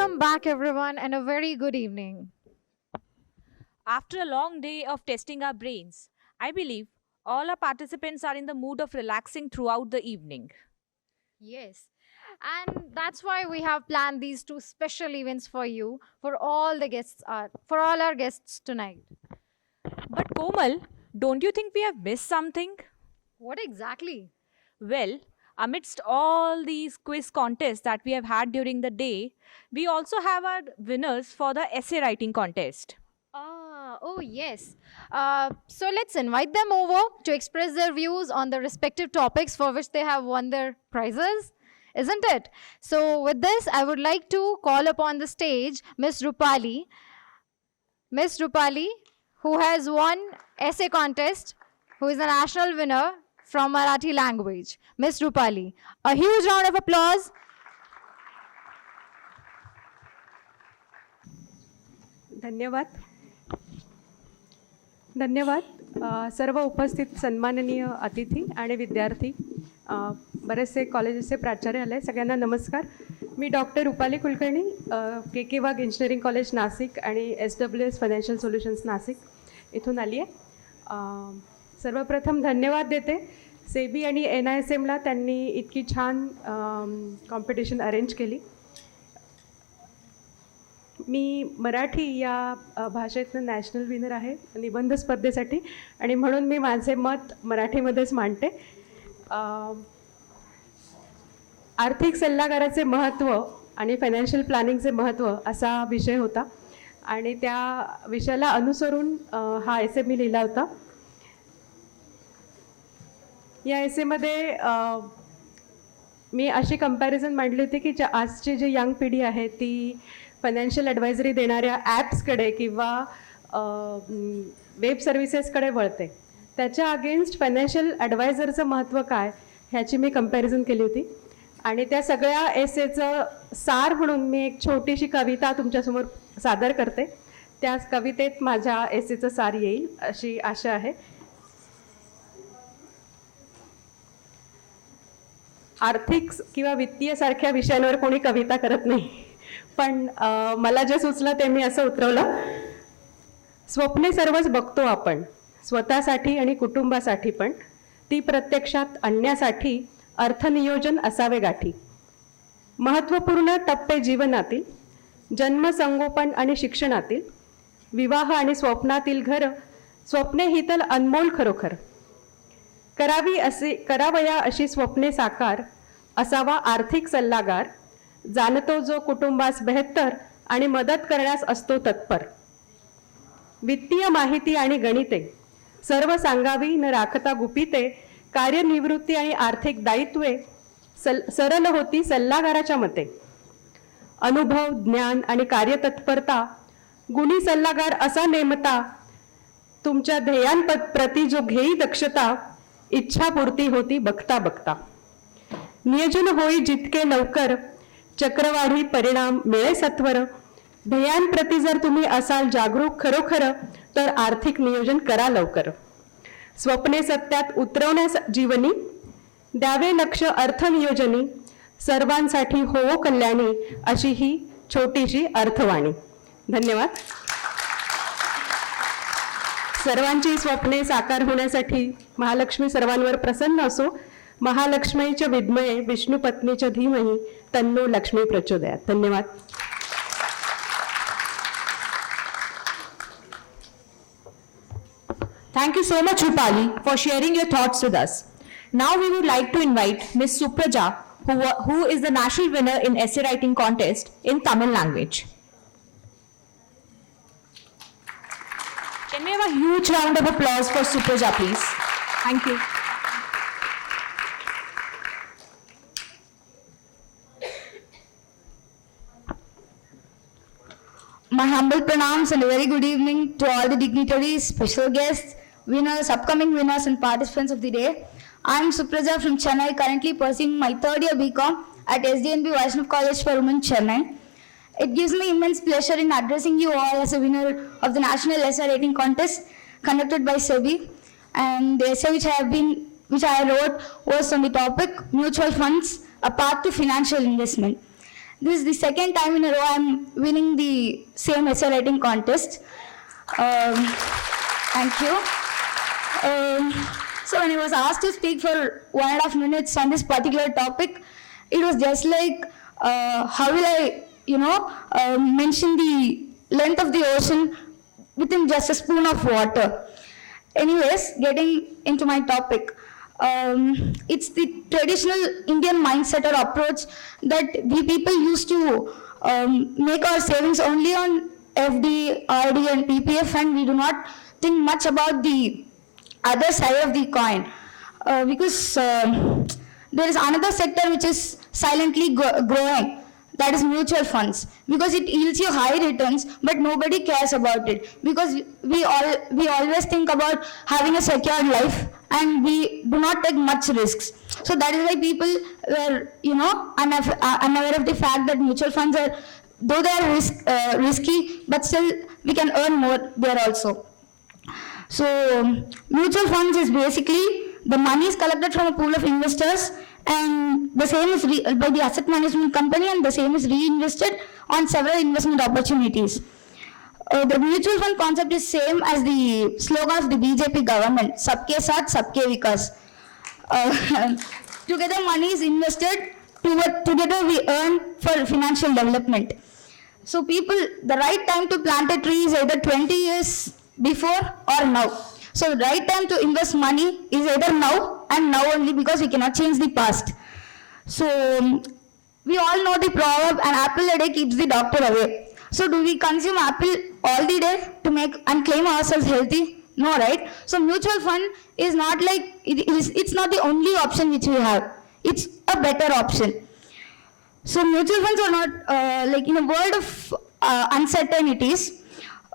Welcome back, everyone, and a very good evening. After a long day of testing our brains, I believe all our participants are in the mood of relaxing throughout the evening. Yes, and that's why we have planned these two special events for you, for all our guests tonight. But Komal, don't you think we have missed something? What exactly? Well, amidst all these quiz contests that we have had during the day, we also have our winners for the essay writing contest. Oh yes. So let's invite them over to express their views on the respective topics for which they have won their prizes, isn't it? So with this, I would like to call upon the stage Miss Rupali. Miss Rupali, who has won essay contest, who is a national winner from Marathi language. Miss Rupali. A huge round of applause. धन्यवाद. धन्यवाद सर्व उपस्थित सन्माननीय अतिथी आणि विद्यार्थी, बरेचसे कॉलेजेसचे प्राचार्य आले, सगळ्यांना नमस्कार. मी डॉक्टर रुपाली कुलकर्णी, के वाघ इंजिनिअरिंग कॉलेज नाशिक आणि SWS फायनान्शियल सोल्युशन्स नाशिक इथून आली आहे. सर्वप्रथम धन्यवाद देते सेबी आणि NISMला, त्यांनी इतकी छान कॉम्पिटिशन अरेंज केली. मी मराठी या भाषेतनं नॅशनल विनर आहे निबंध स्पर्धेसाठी, आणि म्हणून मी माझे मत मराठीमध्येच मांडते. आर्थिक सल्लागाराचे महत्त्व आणि फायनान्शियल प्लॅनिंगचे महत्त्व असा विषय होता, आणि त्या विषयाला अनुसरून हा एसे मी लिहिला होता. या एसेमध्ये मी अशी कंपॅरिझन मांडली होती की आजची जी यंग पिढी आहे ती फायनान्शियल ॲडवायझरी देणाऱ्या ॲप्सकडे किंवा वेब सर्व्हिसेसकडे वळते. त्याच्या अगेन्स्ट फायनान्शियल ॲडवायझरचं महत्त्व काय ह्याची मी कंपॅरिझन केली होती. आणि त्या सगळ्या एसेचं सार म्हणून मी एक छोटीशी कविता तुमच्यासमोर सादर करते. त्या कवितेत माझ्या एसेचं सार येईल अशी आशा आहे. आर्थिक किंवा वित्तीय सारख्या विषयांवर कोणी कविता करत नाही, पण मला जे सुचलं ते मी असं उतरवलं. स्वप्ने सर्वच बघतो आपण, स्वतःसाठी आणि कुटुंबासाठी, पण ती प्रत्यक्षात आणण्यासाठी अर्थनियोजन असावे गाठी. महत्त्वपूर्ण टप्पे जीवनातील, जन्म, संगोपन आणि शिक्षणातील, विवाह आणि स्वप्नातील घर, स्वप्ने ही तर अनमोल खरोखर. करावया अशी स्वप्ने साकार, असावा आर्थिक सल्लागार, जाणतो जो कुटुंबास बेहत्तर आणि मदत करण्यास असतो तत्पर. वित्तीय माहिती आणि गणिते सर्व सांगावी न राखता गुपिते, कार्यनिवृत्ती आणि आर्थिक दायित्वे सरल होती सल्लागाराच्या मते. अनुभव, ज्ञान आणि कार्यतत्परता गुणी सल्लागार असा नेमता, तुमच्या ध्येयांप्रती जो घेई दक्षता, इच्छापूर्ती होती बघता बघता. नियोजन होई जितके लवकर, चक्रवाढी परिणाम मिळे सत्वर. ध्येयांप्रती जर तुम्ही असाल जागरूक खरोखर, तर आर्थिक नियोजन करा लवकर. स्वप्ने सत्यात उतरवण्यास जीवनी, द्यावे लक्ष अर्थनियोजनी, सर्वांसाठी होवो कल्याणी, अशी ही छोटीशी अर्थवाणी. धन्यवाद. सर्वांची स्वप्ने साकार होण्यासाठी महालक्ष्मी सर्वांवर प्रसन्न असो. महालक्ष्मीच्या विद्मये विष्णू पत्नीच्या धीमहि, तन्नो लक्ष्मी प्रचोदयात. धन्यवाद. Thank you so much, Rupali, for sharing your thoughts with us. Now we would like to invite Ms. Supraja, who is the national winner in essay writing contest in Tamil language. Can we have a huge round of applause for Supraja, please? Thank you. My humble pranams and a very good evening to all the dignitaries, special guests, winners, upcoming winners and participants of the day. I am Supraja from Chennai, currently pursuing my third year BCom at SDNB Vaishnav College for Women, Chennai. It gives me immense pleasure in addressing you all as a winner of the National Essay Writing Contest conducted by SEBI. And the essay which I wrote was on the topic Mutual Funds, a Path to Financial Investment. This is the second time in a row I'm winning the same essay writing contest. Thank you. So when I was asked to speak for 1.5 minutes on this particular topic, it was just like, how will I, mention the length of the ocean within just a spoon of water. Anyways, getting into my topic, it's the traditional Indian mindset or approach that we people used to make our savings only on FD, RD and PPF, and we do not think much about the other side of the coin, because there is another sector which is silently growing, that is mutual funds, because it yields you high returns, but nobody cares about it, because we always think about having a secured life and we do not take much risks. So that is why people were, unaware of the fact that mutual funds are, though they are risky, but still we can earn more there also. So mutual funds is basically the money is collected from a pool of investors, and the same is by the asset management company, and the same is reinvested on several investment opportunities. The mutual fund concept is same as the slogan of the BJP government, "Sabke Saath, Sabke Vikas." Together money is invested, together we earn for financial development. So people, the right time to plant a tree is either 20 years before or now. So the right time to invest money is either now and now only, because we cannot change the past. So we all know the proverb, an apple a day keeps the doctor away. So do we consume apple all the day to make and claim ourselves healthy? No, right? So mutual fund is not like, it's not the only option which we have. It's a better option. So mutual funds are not, like in a world of uncertainties,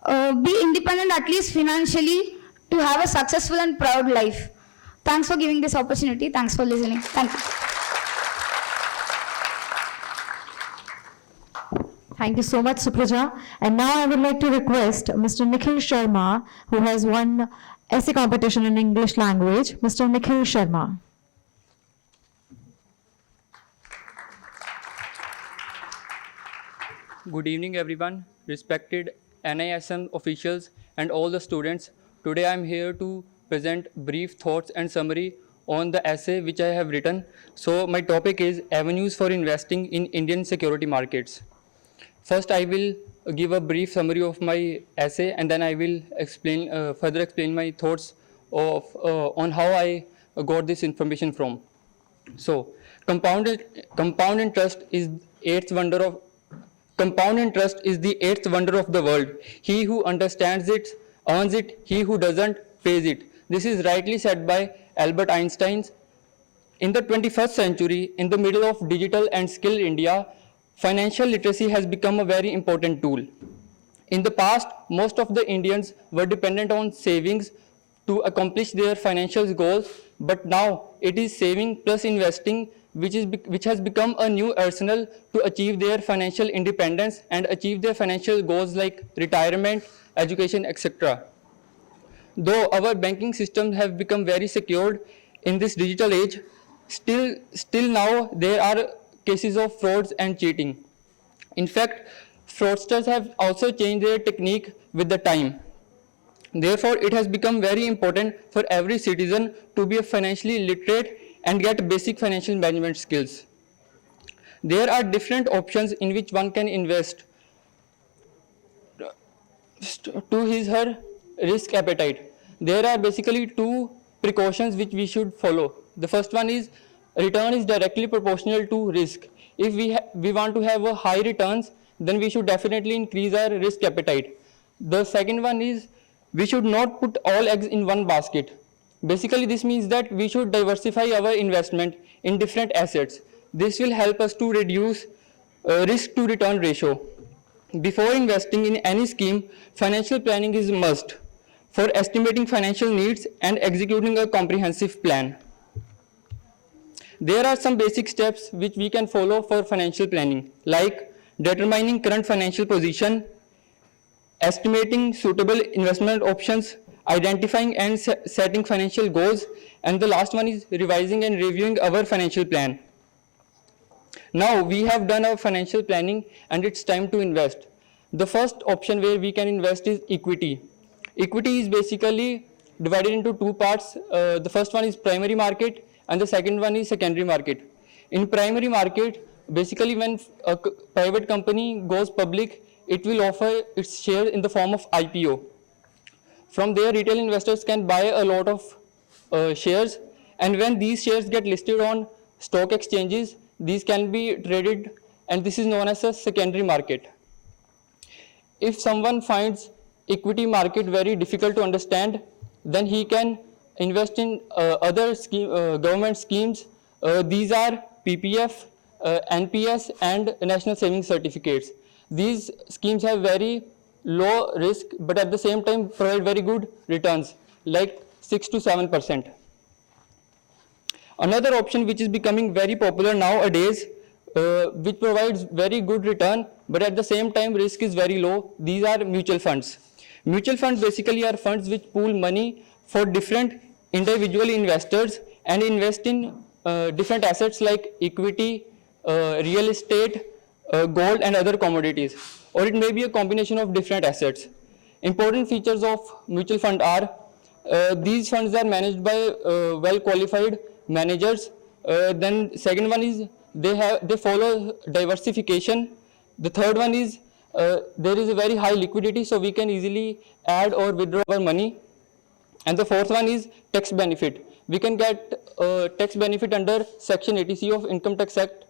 be independent at least financially to have a successful and proud life. Thanks for giving this opportunity. Thanks for listening. Thank you. Thank you so much, Supraja. And now I would like to request Mr. Nikhil Sharma, who has won essay competition in English language. Mr. Nikhil Sharma. Good evening, everyone, respected NISM officials and all the students. Today I am here to present brief thoughts and summary on the essay which I have written. So my topic is avenues for investing in Indian security markets. First, I will give a brief summary of my essay, and then I will further explain my thoughts on how I got this information from. So, compound interest is the eighth wonder of the world. He who understands it earns it. He who doesn't pays it. This is rightly said by Albert Einstein. In the 21st century, in the middle of digital and skilled India, financial literacy has become a very important tool. In the past, most of the Indians were dependent on savings to accomplish their financial goals, but now it is saving plus investing which has become a new arsenal to achieve their financial independence and achieve their financial goals like retirement, education, etc. Though our banking systems have become very secured in this digital age, still now there are cases of frauds and cheating. In fact, fraudsters have also changed their technique with the time. Therefore, it has become very important for every citizen to be financially literate and get basic financial management skills. There are different options in which one can invest to her risk appetite. There are basically two precautions which we should follow. The first one is return is directly proportional to risk. If we want to have a high returns, then we should definitely increase our risk appetite. The second one is we should not put all eggs in one basket. Basically, this means that we should diversify our investment in different assets. This will help us to reduce risk to return ratio. Before investing in any scheme, financial planning is a must for estimating financial needs and executing a comprehensive plan. There are some basic steps which we can follow for financial planning, like determining current financial position, estimating suitable investment options, identifying and setting financial goals, and the last one is revising and reviewing our financial plan. Now we have done our financial planning and it's time to invest. The first option where we can invest is equity. Equity is basically divided into two parts. The first one is primary market and the second one is secondary market. In primary market, basically when a private company goes public, it will offer its share in the form of IPO. From there, retail investors can buy a lot of shares, and when these shares get listed on stock exchanges, these can be traded, and this is known as a secondary market. If someone finds equity market very difficult to understand, then he can invest in other government schemes. These are PPF, NPS, and National Savings Certificates. These schemes have very low risk, but at the same time provide very good returns, like 6 to 7%. Another option which is becoming very popular nowadays, which provides very good return, but at the same time risk is very low, these are mutual funds. Mutual funds basically are funds which pool money for different individual investors and invest in different assets like equity, real estate, gold and other commodities, or it may be a combination of different assets. Important features of mutual fund are these funds are managed by well qualified managers. Then second one is they follow diversification. The third one is there is a very high liquidity, so we can easily add or withdraw our money. And the fourth one is tax benefit. We can get tax benefit under Section 80C of Income Tax Act.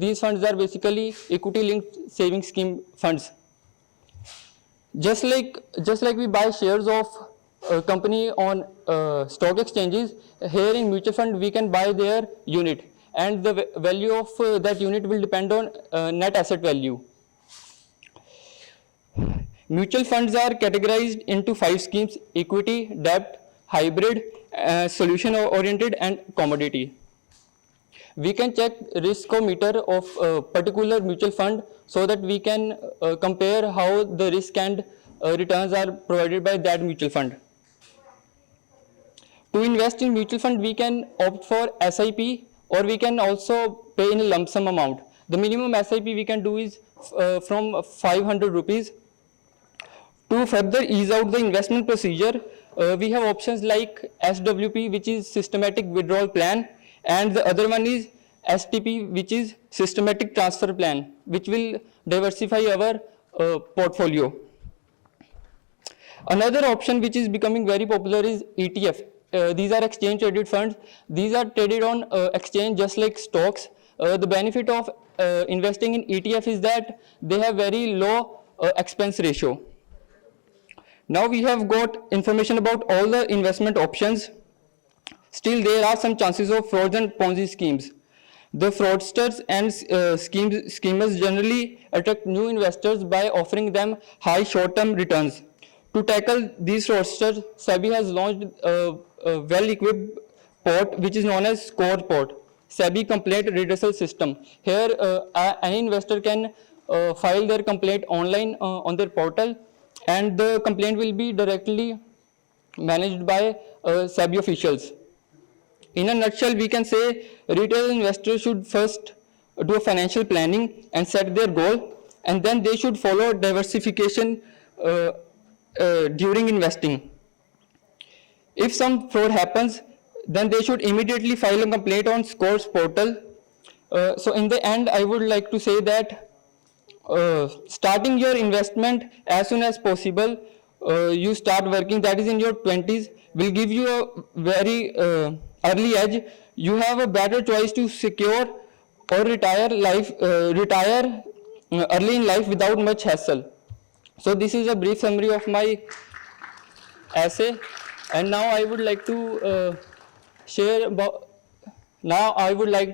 These funds are basically equity linked saving scheme funds. Just like we buy shares of a company on stock exchanges, here in mutual fund we can buy their unit, and the value of that unit will depend on net asset value. Mutual funds are categorized into 5 schemes: equity, debt, hybrid, solution oriented and commodity. We can check riskometer of a particular mutual fund so that we can compare how the risk and returns are provided by that mutual fund. To invest in mutual fund, we can opt for SIP, or we can also pay in a lump sum amount. The minimum SIP we can do is from 500 rupees. To further ease out the investment procedure, we have options like SWP, which is systematic withdrawal plan, and the other one is STP, which is systematic transfer plan, which will diversify our portfolio. Another option which is becoming very popular is ETF. These are exchange traded funds. These are traded on exchange just like stocks. The benefit of investing in ETF is that they have very low expense ratio. Now we have got information about all the investment options. Still, there are some chances of frauds and Ponzi schemes. The fraudsters and schemers generally attract new investors by offering them high short-term returns. To tackle these fraudsters, SEBI has launched a well-equipped port which is known as Score Port, SEBI Complaint Redressal System. Here, any investor can file their complaint online on their portal, and the complaint will be directly managed by SEBI officials. In a nutshell, we can say retail investors should first do a financial planning and set their goal, and then they should follow diversification during investing. If some fraud happens, then they should immediately file a complaint on Scores portal. So in the end, I would like to say that starting your investment as soon as possible, you start working, that is in your 20s, will give you a very early edge. You have a better choice to secure or retire early in life without much hassle. So this is a brief summary of my essay, and now I would like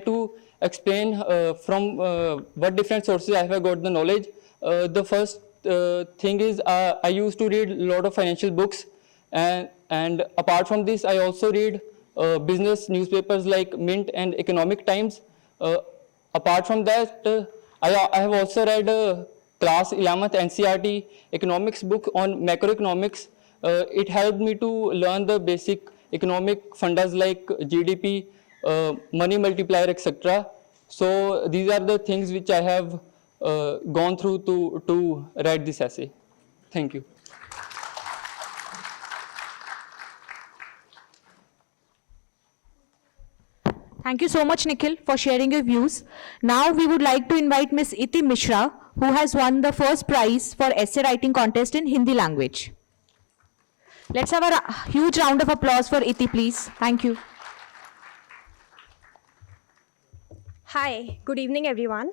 to explain from what different sources I have got the knowledge. The first thing is I used to read a lot of financial books, and apart from this I also read business newspapers like Mint and Economic Times. Apart from that, I have also read class 11th NCERT economics book on macroeconomics. It helped me to learn the basic economic fundas like GDP, money multiplier, etc. So these are the things which I have gone through to write this essay. Thank you. Thank you so much, Nikhil, for sharing your views. Now we would like to invite Ms. Iti Mishra, who has won the first prize for essay writing contest in Hindi language. Let's have a huge round of applause for Iti, please. Thank you. Hi, good evening, everyone.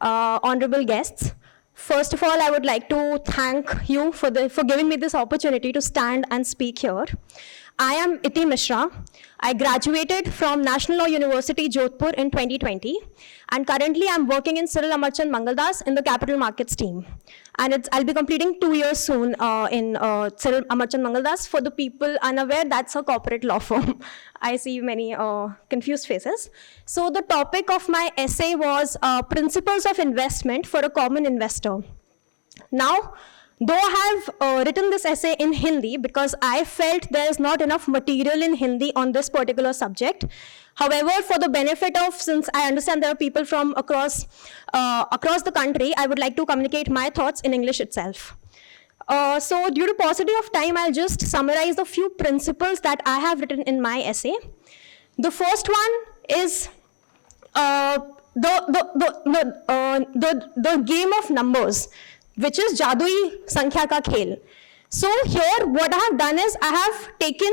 Honorable guests. First of all, I would like to thank you for giving me this opportunity to stand and speak here. I am Iti Mishra. I graduated from National Law University, Jodhpur in 2020, and currently I'm working in Cyril Amarchand Mangaldas in the capital markets team. And I'll be completing 2 years soon in Cyril Amarchand Mangaldas. For the people unaware, that's a corporate law firm. I see many confused faces. So the topic of my essay was Principles of Investment for a Common Investor. Now, though I have written this essay in Hindi because I felt there is not enough material in Hindi on this particular subject. However, for the benefit of, since I understand there are people from across the country, I would like to communicate my thoughts in English itself. So due to paucity of time, I'll just summarize the few principles that I have written in my essay. The first one is the game of numbers, which is Jadui Sankhya Ka Khel. So here, what I have done is I have taken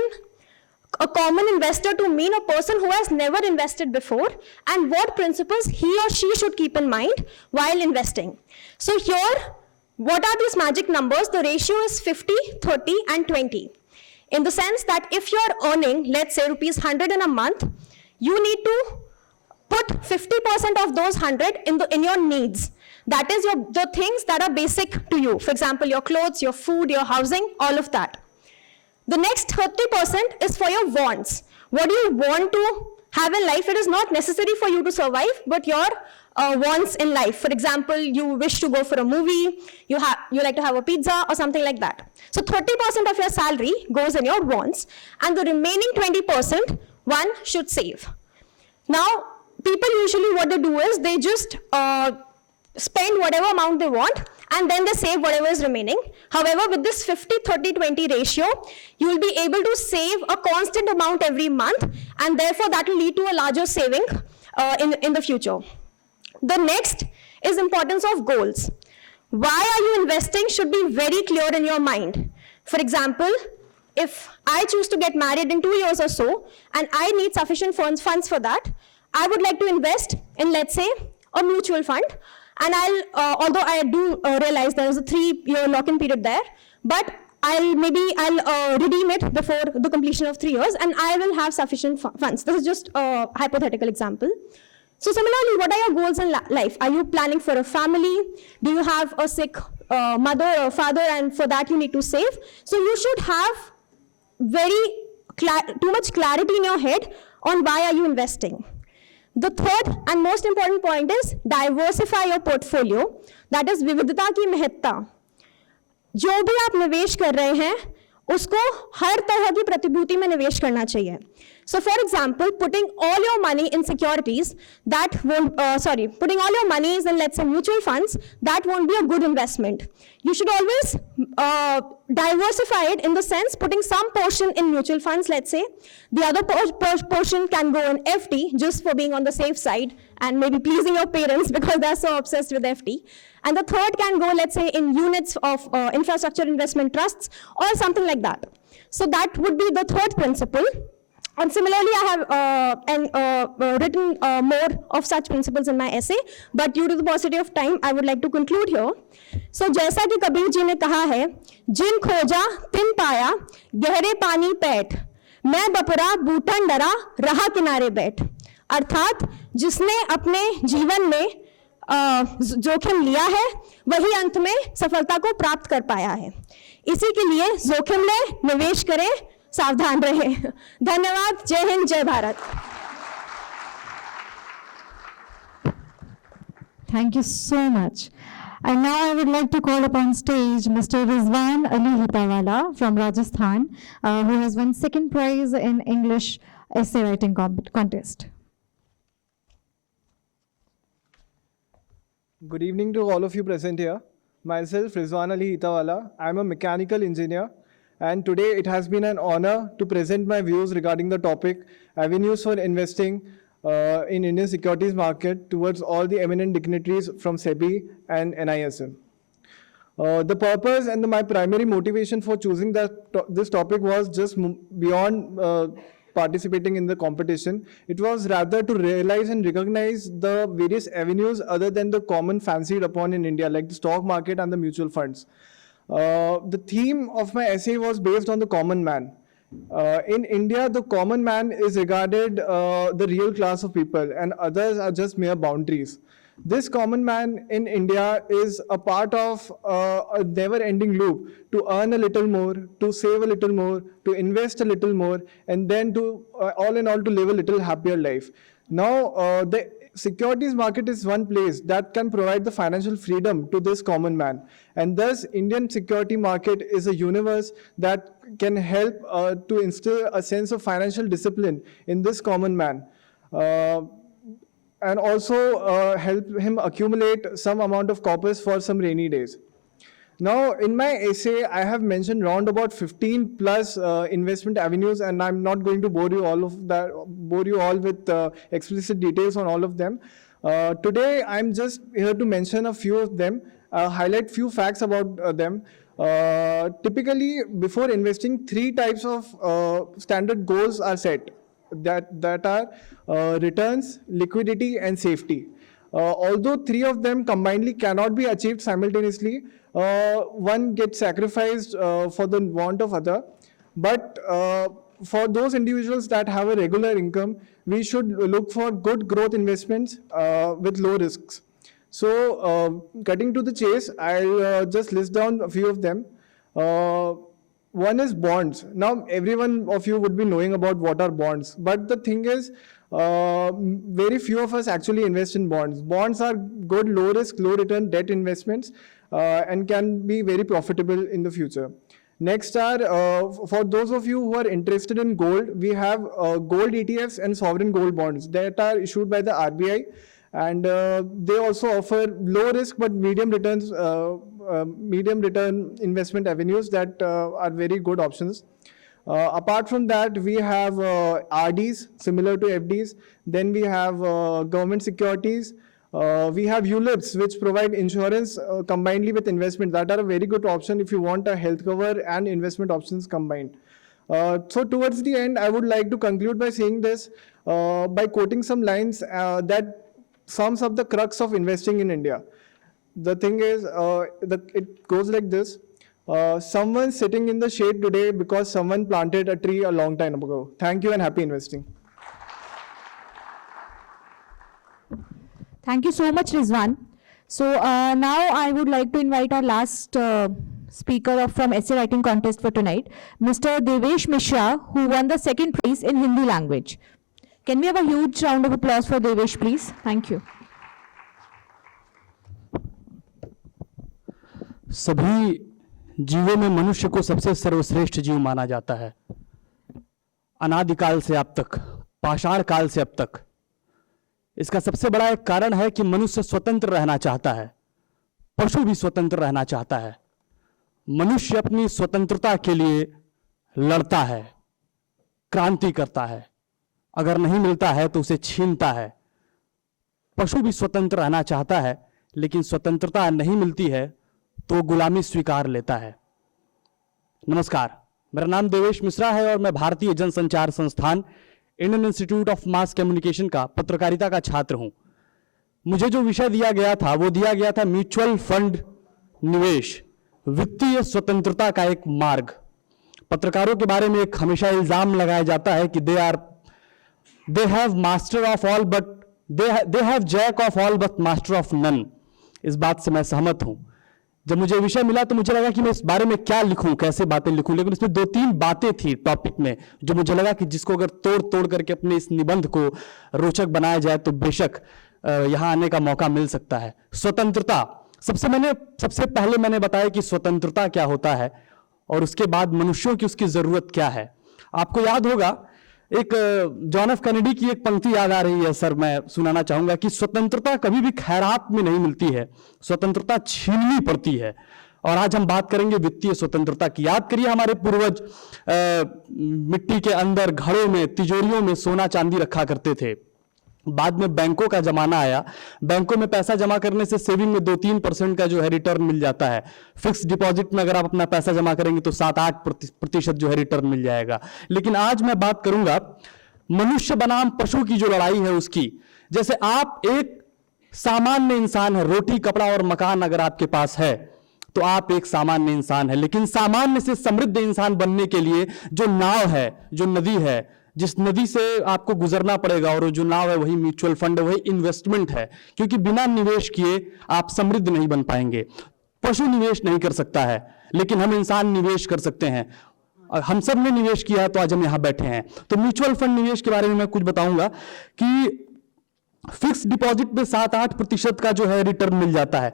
a common investor to mean a person who has never invested before and what principles he or she should keep in mind while investing. So here, what are these magic numbers? The ratio is 50, 30, and 20. In the sense that if you are earning, let's say rupees 100 in a month, you need to put 50% of those 100 in your needs. That is the things that are basic to you. For example, your clothes, your food, your housing, all of that. The next 30% is for your wants. What do you want to have in life? It is not necessary for you to survive, but your wants in life. For example, you wish to go for a movie, you like to have a pizza or something like that. So 30% of your salary goes in your wants, and the remaining 20% one should save. Now, people usually what they do is they just spend whatever amount they want and then they save whatever is remaining. However, with this 50, 30, 20 ratio, you will be able to save a constant amount every month, and therefore that will lead to a larger saving in the future. The next is importance of goals. Why are you investing should be very clear in your mind. For example, if I choose to get married in 2 years or so, and I need sufficient funds for that, I would like to invest in, let's say, a mutual fund. And although I do realize there is a 3-year lock-in period there, but I'll redeem it before the completion of 3 years, and I will have sufficient funds. This is just a hypothetical example. So similarly, what are your goals in life? Are you planning for a family? Do you have a sick mother or father, and for that you need to save? So you should have too much clarity in your head on why are you investing. The third and most important point is diversify your portfolio. That is विविधता की महत्ता. जो भी आप निवेश कर रहे हैं, उसको हर तरह की प्रतिभूति में निवेश करना चाहिए. So for example, putting all your money in securities, putting all your money in, let's say, mutual funds, that won't be a good investment. You should always diversify it in the sense putting some portion in mutual funds, let's say. The other portion can go in FD just for being on the safe side and maybe pleasing your parents because they're so obsessed with FD. And the third can go, let's say, in units of infrastructure investment trusts or something like that. So that would be the third principle. And similarly, I have written more of such principles in my essay, but due to the paucity of time, I would like to conclude here. So, जैसा कि कबीर जी ने कहा है, जिन खोजा तिन पाया, गहरे पानी पैठ, मैं बपरा बूटन डरा, रहा किनारे बैठ. अर्थात जिसने अपने जीवन में जोखिम लिया है, वही अंत में सफलता को प्राप्त कर पाया है. इसी के लिए जोखिम ले, निवेश करें, सावधान रहे. धन्यवाद. जय हिंद, जय Bharat. Thank you so much. And now I would like to call upon stage Mr. Rizwan Ali Hitawala from Rajasthan, who has won second prize in English essay writing contest. Good evening to all of you present here. Myself, Rizwan Ali Hitawala. I'm a mechanical engineer, and today it has been an honor to present my views regarding the topic avenues for investing in Indian securities market towards all the eminent dignitaries from SEBI and NISM. The purpose and my primary motivation for choosing this topic was just beyond participating in the competition. It was rather to realize and recognize the various avenues other than the common fancied upon in India, like the stock market and the mutual funds. The theme of my essay was based on the common man. In India, the common man is regarded the real class of people, and others are just mere boundaries. This common man in India is a part of a never-ending loop to earn a little more, to save a little more, to invest a little more, and then to, all in all, to live a little happier life. Now, the securities market is one place that can provide the financial freedom to this common man. And thus, Indian security market is a universe that can help to instill a sense of financial discipline in this common man. And also help him accumulate some amount of corpus for some rainy days. Now, in my essay, I have mentioned round about 15 plus investment avenues, and I'm not going to bore you all with explicit details on all of them. Today, I'm just here to mention a few of them, highlight few facts about them. Typically, before investing, 3 types of standard goals are set that are returns, liquidity, and safety. Although 3 of them combinedly cannot be achieved simultaneously, one gets sacrificed for the want of other. But for those individuals that have a regular income, we should look for good growth investments with low risks. So cutting to the chase, I'll just list down a few of them. One is bonds. Now, everyone of you would be knowing about what are bonds. But the thing is, very few of us actually invest in bonds. Bonds are good, low risk, low return debt investments and can be very profitable in the future. Next are, for those of you who are interested in gold, we have gold ETFs and sovereign gold bonds that are issued by the RBI. And they also offer low risk but medium return investment avenues that are very good options. Apart from that, we have RDs similar to FDs. Then we have government securities. We have ULIPs, which provide insurance combinedly with investment. That are a very good option if you want a health cover and investment options combined. So towards the end, I would like to conclude by saying this, by quoting some lines that sums up the crux of investing in India. The thing is, it goes like this. Someone sitting in the shade today because someone planted a tree a long time ago. Thank you and happy investing. Thank you so much, Rizwan. So now I would like to invite our last speaker from essay writing contest for tonight, Mr. Devesh Mishra, who won the 2nd prize in Hindi language. Can we have a huge round of applause for Devesh, please? Thank you. सभी जीवों में मनुष्य को सबसे सर्वश्रेष्ठ जीव माना जाता है। अनादिकाल से अब तक, पाषाण काल से अब तक। इसका सबसे बड़ा एक कारण है कि मनुष्य स्वतंत्र रहना चाहता है, पशु भी स्वतंत्र रहना चाहता है। मनुष्य अपनी स्वतंत्रता के लिए लड़ता है, क्रांति करता है, अगर नहीं मिलता है तो उसे छीनता है। पशु भी स्वतंत्र रहना चाहता है, लेकिन स्वतंत्रता नहीं मिलती है तो गुलामी स्वीकार लेता है। नमस्कार, मेरा नाम देवेश मिश्रा है और मैं भारतीय जनसंचार संस्थान Indian institute of mass communication का पत्रकारिता का छात्र हूं। मुझे जो विषय दिया गया था वो दिया गया था म्यूचुअल फंड निवेश, वित्तीय स्वतंत्रता का एक मार्ग। पत्रकारों के बारे में एक हमेशा इल्जाम लगाया जाता है कि they have master of all but they have jack of all but master of none। इस बात से मैं सहमत हूं। जब मुझे विषय मिला तो मुझे लगा कि मैं इस बारे में क्या लिखूं, कैसे बातें लिखूं, लेकिन इसमें 2-3 बातें थी टॉपिक में जो मुझे लगा कि जिसको अगर तोड़ करके अपने इस निबंध को रोचक बनाया जाए तो बेशक यहां आने का मौका मिल सकता है। स्वतंत्रता, सबसे पहले मैंने बताया कि स्वतंत्रता क्या होता है और उसके बाद मनुष्यों की उसकी जरूरत क्या है। आपको याद होगा एक जॉन एफ कैनेडी की एक पंक्ति याद आ रही है सर, मैं सुनाना चाहूंगा कि स्वतंत्रता कभी भी खैरात में नहीं मिलती है, स्वतंत्रता छीननी पड़ती है। और आज हम बात करेंगे वित्तीय स्वतंत्रता की। याद करिए हमारे पूर्वज मिट्टी के अंदर घड़ों में, तिजोरियों में सोना चांदी रखा करते थे। बाद में बैंकों का जमाना आया, बैंकों में पैसा जमा करने से सेविंग में 2-3% का जो है रिटर्न मिल जाता है। फिक्स डिपॉजिट में अगर आप अपना पैसा जमा करेंगे तो 7-8% जो है रिटर्न मिल जाएगा। लेकिन आज मैं बात करूंगा मनुष्य बनाम पशु की जो लड़ाई है उसकी। जैसे आप एक सामान्य इंसान है, रोटी कपड़ा और मकान अगर आपके पास है तो आप एक सामान्य इंसान है, लेकिन सामान्य से समृद्ध इंसान बनने के लिए जो नाव है, जो नदी है, जिस नदी से आपको गुजरना पड़ेगा, और जो नाव है वही म्यूचुअल फंड है, वही इन्वेस्टमेंट है। क्योंकि बिना निवेश किए आप समृद्ध नहीं बन पाएंगे। पशु निवेश नहीं कर सकता है, लेकिन हम इंसान निवेश कर सकते हैं। हम सब ने निवेश किया है तो आज हम यहां बैठे हैं। तो म्यूचुअल फंड निवेश के बारे में मैं कुछ बताऊंगा कि फिक्स डिपॉजिट में 7-8% का जो है रिटर्न मिल जाता है,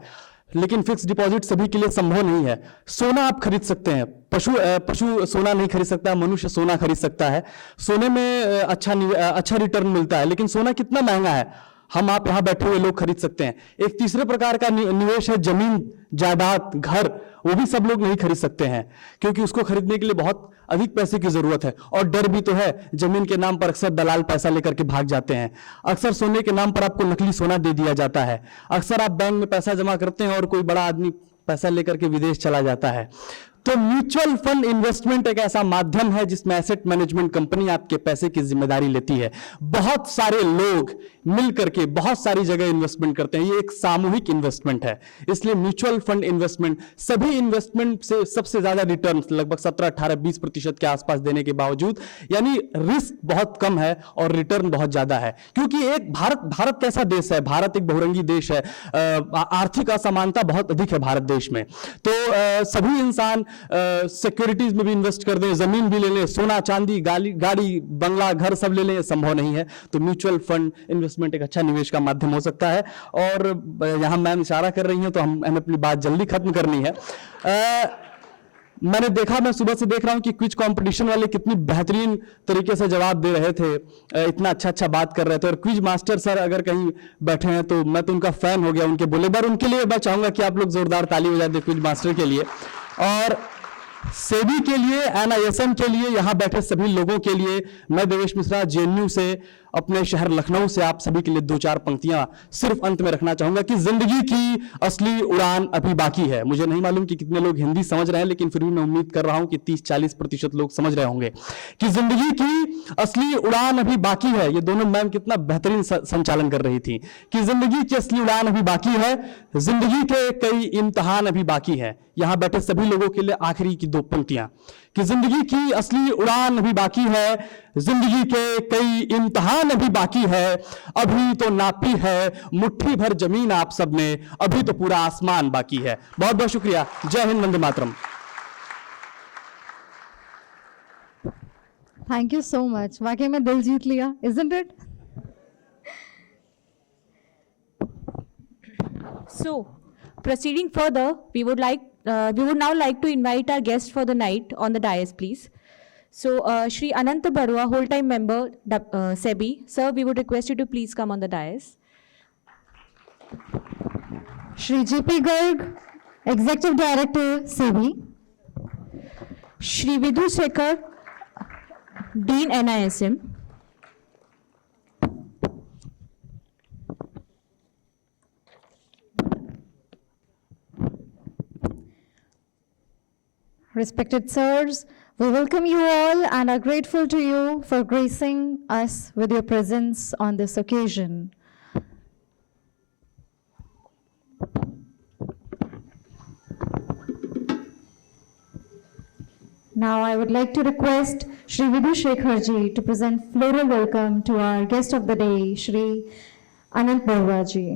लेकिन फिक्स डिपॉजिट सभी के लिए संभव नहीं है। सोना आप खरीद सकते हैं, पशु सोना नहीं खरीद सकता, मनुष्य सोना खरीद सकता है। सोने में अच्छा रिटर्न मिलता है, लेकिन सोना कितना महंगा है, हम आप यहां बैठे हुए लोग खरीद सकते हैं। एक तीसरे प्रकार का निवेश है जमीन जायदाद घर, वो भी सब लोग नहीं खरीद सकते हैं, क्योंकि उसको खरीदने के लिए बहुत अधिक पैसे की जरूरत है। और डर भी तो है, जमीन के नाम पर अक्सर दलाल पैसा लेकर के भाग जाते हैं। अक्सर सोने के नाम पर आपको नकली सोना दे दिया जाता है। अक्सर आप बैंक में पैसा जमा करते हैं और कोई बड़ा आदमी पैसा लेकर के विदेश चला जाता है। तो म्यूचुअल फंड इन्वेस्टमेंट एक ऐसा माध्यम है जिसमें एसेट मैनेजमेंट कंपनी आपके पैसे की जिम्मेदारी लेती है। बहुत सारे लोग मिलकर के बहुत सारी जगह इन्वेस्टमेंट करते हैं, ये एक सामूहिक इन्वेस्टमेंट है। इसलिए म्यूचुअल फंड इन्वेस्टमेंट सभी इन्वेस्टमेंट से सबसे ज्यादा रिटर्न लगभग 17-18-20% के आसपास देने के बावजूद, यानी रिस्क बहुत कम है और रिटर्न बहुत ज्यादा है। क्योंकि एक भारत कैसा देश है, भारत एक बहुरंगी देश है, आर्थिक असमानता बहुत अधिक है भारत देश में। तो सभी इंसान सिक्योरिटीज में भी इन्वेस्ट कर दें, जमीन भी ले लें, सोना चांदी गाड़ी बंगला घर सब ले लें, संभव नहीं है। तो म्यूचुअल फंड इन्वेस्टमेंट एक अच्छा निवेश का माध्यम हो सकता है। और यहां मैम इशारा कर रही हैं तो हमें अपनी बात जल्दी खत्म करनी है। मैंने देखा, मैं सुबह से देख रहा हूं कि क्विज कंपटीशन वाले कितनी बेहतरीन तरीके से जवाब दे रहे थे, इतना अच्छा बात कर रहे थे। और क्विज मास्टर सर अगर कहीं बैठे हैं तो मैं तो उनका फैन हो गया, उनके बोले बार उनके लिए मैं चाहूंगा कि आप लोग जोरदार ताली बजा दें क्विज मास्टर के लिए। और सेबी के लिए, NISM के लिए, यहां बैठे सभी लोगों के लिए मैं देवेश मिश्रा JNU से, अपने शहर लखनऊ से आप सभी के लिए 2-4 पंक्तियां सिर्फ अंत में रखना चाहूंगा कि जिंदगी की असली उड़ान अभी बाकी है। मुझे नहीं मालूम कि कितने लोग हिंदी समझ रहे हैं, लेकिन फिर भी मैं उम्मीद कर रहा हूं कि 30-40% लोग समझ रहे होंगे कि जिंदगी की असली उड़ान अभी बाकी है। ये दोनों मैम कितना बेहतरीन संचालन कर रही थी कि जिंदगी की असली उड़ान अभी बाकी है, जिंदगी के कई इम्तिहान अभी बाकी है। यहां बैठे सभी लोगों के लिए आखिरी की 2 पंक्तियां कि जिंदगी की असली उड़ान अभी बाकी है, जिंदगी के कई इम्तिहान अभी बाकी है, अभी तो नापी है मुट्ठी भर जमीन आप सब ने, अभी तो पूरा आसमान बाकी है। बहुत बहुत शुक्रिया। जय हिंद, वंदे मातरम। Thank you so much. वाकई में दिल जीत लिया, isn't it? So, proceeding further, we would now like to invite our guest for the night on the dais, please. So, Shri Ananta Barua, whole-time member, SEBI. Sir, we would request you to please come on the dais. Shri G.P. Garg, Executive Director, SEBI. Shri Vidhu Shekhar, Dean NISM. Respected sirs, we welcome you all and are grateful to you for gracing us with your presence on this occasion. Now I would like to request Shri Vidhu Shekhar ji to present floral welcome to our guest of the day, Shri Anant Barua ji.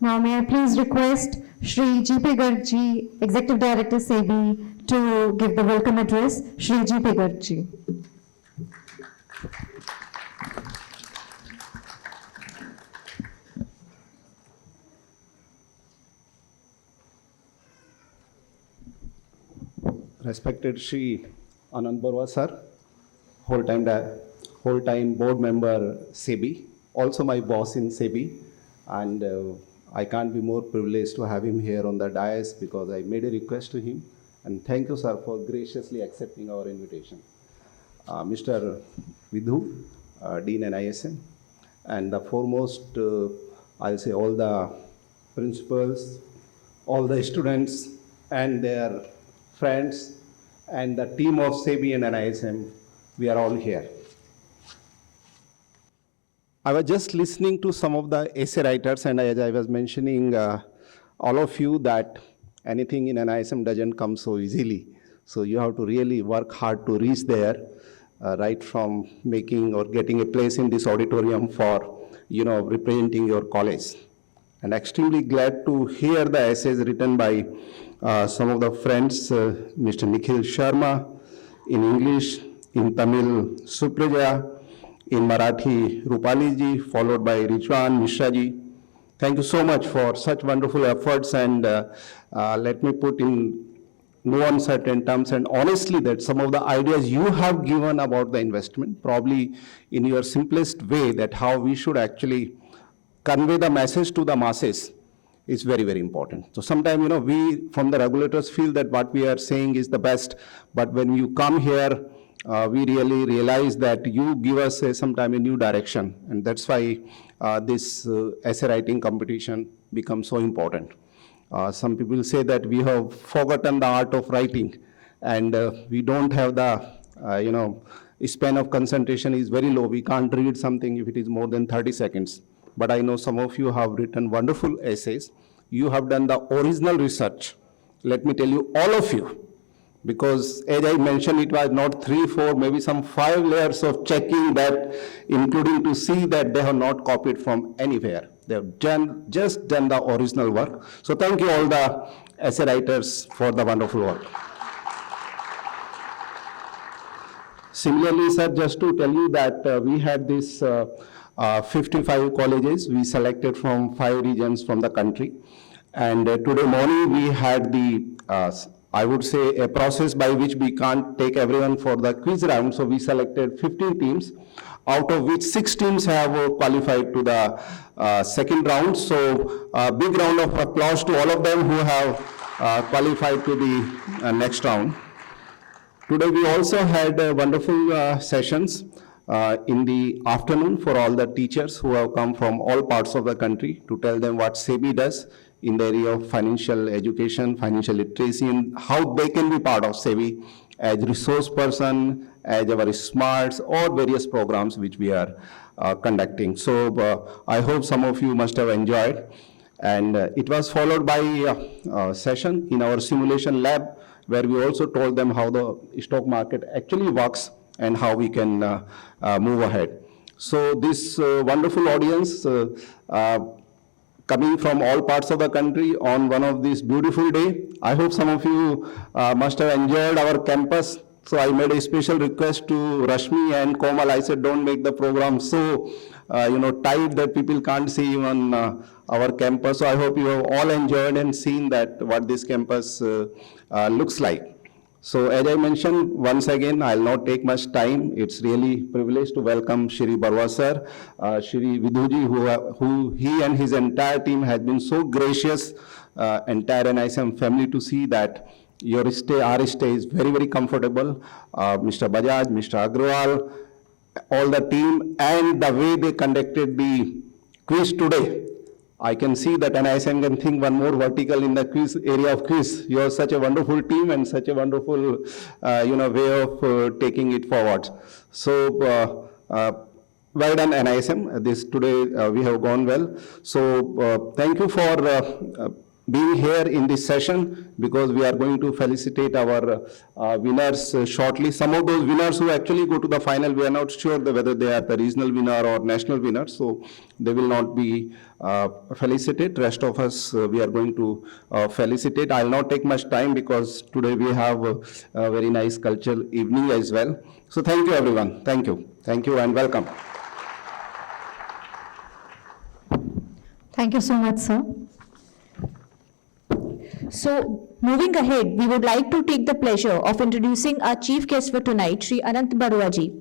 Now may I please request Shri G.P. Garg ji, Executive Director SEBI, to give the welcome address. Shri G.P. Garg ji. respected Shri Anand Barua sir, whole-time board member SEBI, also my boss in SEBI, and I can't be more privileged to have him here on the dais because I made a request to him, and thank you sir for graciously accepting our invitation. Mr. Vidhu, Dean NISM, and the foremost, I'll say all the principals, all the students and their friends, and the team of SEBI and NISM, we are all here. I was just listening to some of the essay writers, and as I was mentioning, all of you, that anything in NISM doesn't come so easily. So you have to really work hard to reach there, right from making or getting a place in this auditorium for, representing your college. And extremely glad to hear the essays written by some of the friends, Mr. Nikhil Sharma, in English, in Tamil, Supraja, in Marathi, Rupali ji, followed by Rijwan Mishra ji. Thank you so much for such wonderful efforts, and let me put in no uncertain terms and honestly that some of the ideas you have given about the investment, probably in your simplest way, that how we should actually convey the message to the masses is very, very important. So sometimes, we from the regulators feel that what we are saying is the best, but when you come here, we really realize that you give us sometime a new direction, and that's why this essay writing competition becomes so important. Some people say that we have forgotten the art of writing, and we don't have the, span of concentration is very low. We can't read something if it is more than 30 seconds. But I know some of you have written wonderful essays. You have done the original research. Let me tell you, all of you, because as I mentioned, it was not 3, 4, maybe some 5 layers of checking that, including to see that they have not copied from anywhere. They have just done the original work. So thank you all the essay writers for the wonderful work. Similarly, sir, just to tell you that we had this 55 colleges we selected from 5 regions from the country. And today morning we had the, I would say, a process by which we can't take everyone for the quiz round. So we selected 15 teams, out of which 6 teams have qualified to the second round. So a big round of applause to all of them who have qualified to the next round. Today we also had wonderful sessions in the afternoon for all the teachers who have come from all parts of the country to tell them what SEBI does in the area of financial education, financial literacy, and how they can be part of SEBI as resource person, as our smarts, or various programs which we are conducting. So I hope some of you must have enjoyed. And it was followed by a session in our simulation lab, where we also told them how the stock market actually works and how we can move ahead. So this wonderful audience coming from all parts of the country on one of these beautiful day. I hope some of you must have enjoyed our campus. So I made a special request to Rashmi and Komal. I said, don't make the program so tight that people can't see even our campus. So I hope you have all enjoyed and seen that what this campus looks like. So as I mentioned, once again, I'll not take much time. It's really privilege to welcome Shri Barwa sir, Shri Vidhuji, who he and his entire team has been so gracious, entire NISM family, to see that your stay, our stay is very, very comfortable. Mr. Bajaj, Mr. Agrawal, all the team, and the way they conducted the quiz today. I can see that NISM can think one more vertical in the quiz area of quiz. You are such a wonderful team and such a wonderful, way of taking it forward. So, well done, NISM. This today we have gone well. So, thank you for being here in this session, because we are going to felicitate our winners shortly. Some of those winners who actually go to the final, we are not sure whether they are the regional winner or national winner, so they will not be felicitate. Rest of us, we are going to felicitate. I'll not take much time because today we have a very nice cultural evening as well. So thank you, everyone. Thank you. Thank you and welcome. Thank you so much, sir. So Moving ahead, we would like to take the pleasure of introducing our chief guest for tonight, Shri Anant Barua ji.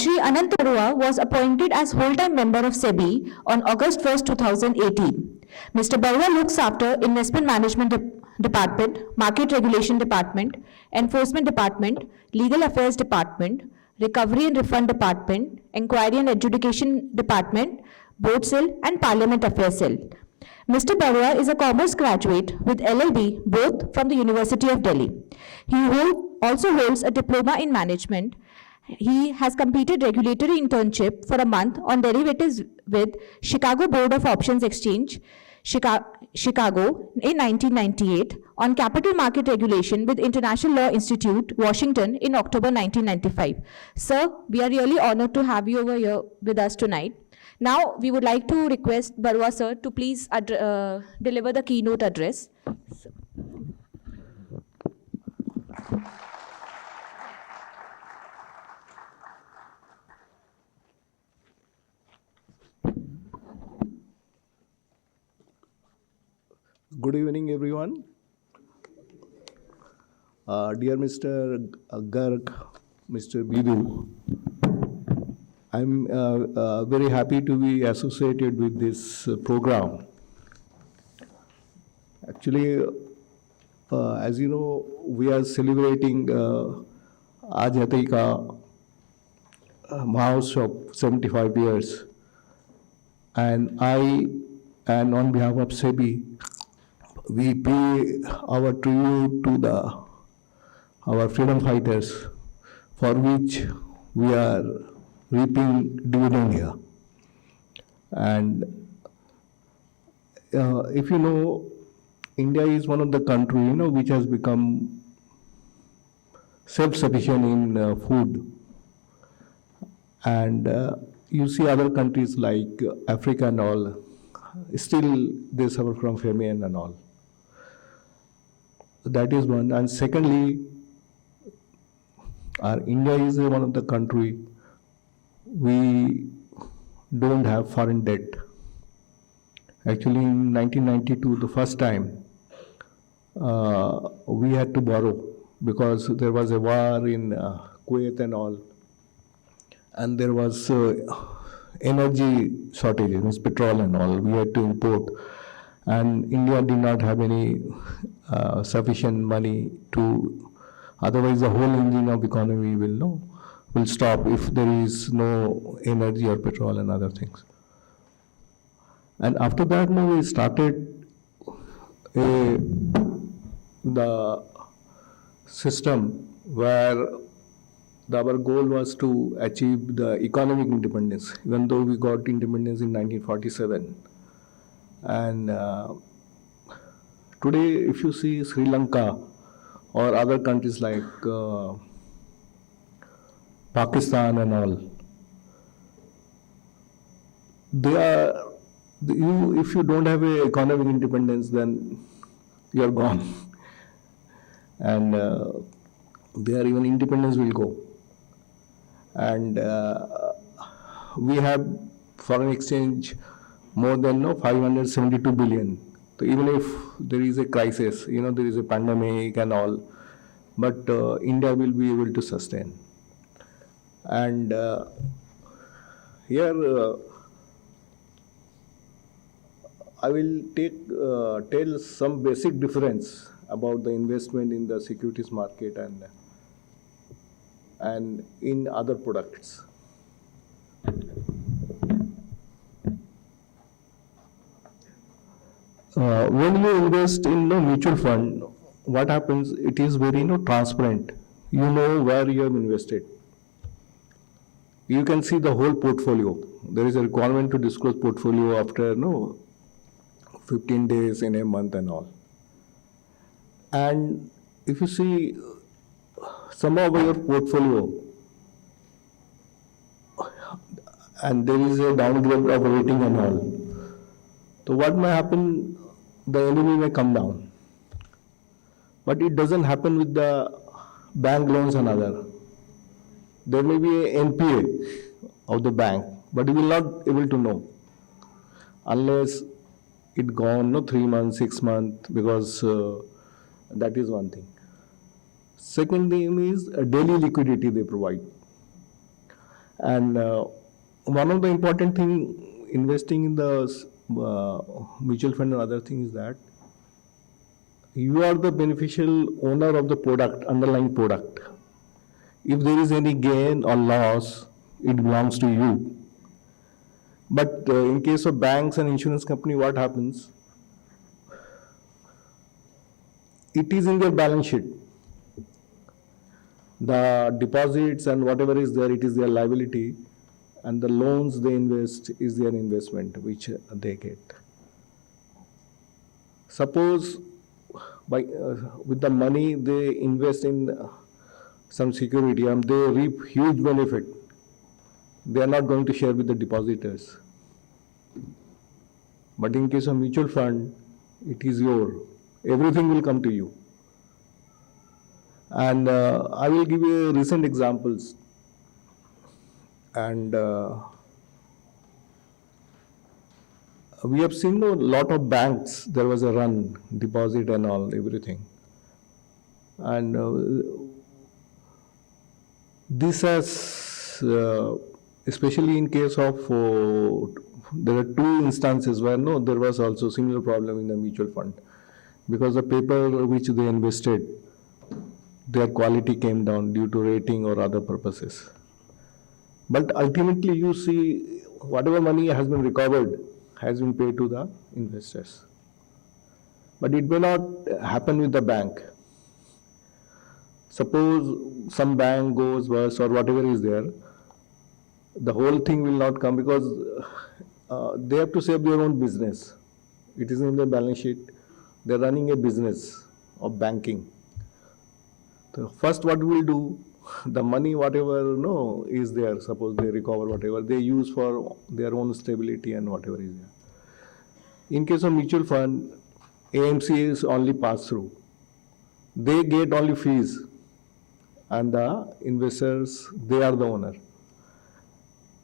Shri Anant Barua was appointed as whole-time member of SEBI on August 1st, 2018. Mr. Barua looks after Investment Management Department, Market Regulation Department, Enforcement Department, Legal Affairs Department, Recovery and Refund Department, Inquiry and Adjudication Department, Board Cell, and Parliament Affairs Cell. Mr. Barua is a commerce graduate with LLB both from the University of Delhi. He also holds a diploma in management. He has completed regulatory internship for a month on derivatives with Chicago Board of Options Exchange, Chicago in 1998, on capital market regulation with International Law Institute, Washington in October 1995. Sir, we are really honored to have you over here with us tonight. Now, we would like to request Barua sir to please deliver the keynote address. Good evening, everyone. Dear Mr. Garg, Mr. Bidu, I'm very happy to be associated with this program. Actually, as you know, we are celebrating Azadi Ka Mahotsav 75 years. And on behalf of SEBI, we pay our tribute to our freedom fighters, for which we are reaping dividend here. And if you know, India is one of the countries, which has become self-sufficient in food. And you see other countries like Africa and all, still they suffer from famine and all. That is one. And secondly, our India is one of the country we don't have foreign debt. Actually, in 1992, the first time, we had to borrow because there was a war in Kuwait and all, and there was energy shortages, petrol and all. We had to import, and India did not have any sufficient money to. Otherwise, the whole engine of economy will stop if there is no energy or petrol and other things. And after that, we started the system where our goal was to achieve the economic independence, even though we got independence in 1947. And today, if you see Sri Lanka or other countries like Pakistan and all, if you don't have a economic independence, then you're gone. And there even independence will go. And we have foreign exchange more than 572 billion. So even if there is a crisis, there is a pandemic and all, but India will be able to sustain. And here I will tell some basic difference about the investment in the securities market and in other products. When you invest in a mutual fund, what happens? It is very transparent. You know where you have invested. You can see the whole portfolio. There is a requirement to disclose portfolio after 15 days in a month and all. And if you see some of your portfolio, and there is a downgrade of rating and all, so what may happen? The NAV may come down. But it doesn't happen with the bank loans and other. There may be an NPA of the bank, but you will not able to know unless it gone 3 months, 6 months, because That is one thing. Second thing is daily liquidity they provide. And one of the important thing investing in the mutual fund and other things is that you are the beneficial owner of the product, underlying product. If there is any gain or loss, it belongs to you. But in case of banks and insurance company, what happens? It is in their balance sheet. The deposits and whatever is there, it is their liability, and the loans they invest is their investment, which they get. Suppose with the money they invest in some security and they reap huge benefit, they are not going to share with the depositors. But in case of mutual fund, it is your. Everything will come to you. And I will give you recent examples. And we have seen a lot of banks, there was a run, deposit and all, everything. And this has, especially in case of, there are two instances where there was also similar problem in the mutual fund. Because the paper which they invested, their quality came down due to rating or other purposes. But ultimately you see whatever money has been recovered has been paid to the investors. But it may not happen with the bank. Suppose some bank goes worse or whatever is there, the whole thing will not come because they have to save their own business. It is in their balance sheet. They are running a business of banking. So first what we will do, the money whatever is there, suppose they recover whatever, they use for their own stability and whatever is there. In case of mutual fund, AMC is only pass through. They get only fees and the investors, they are the owner.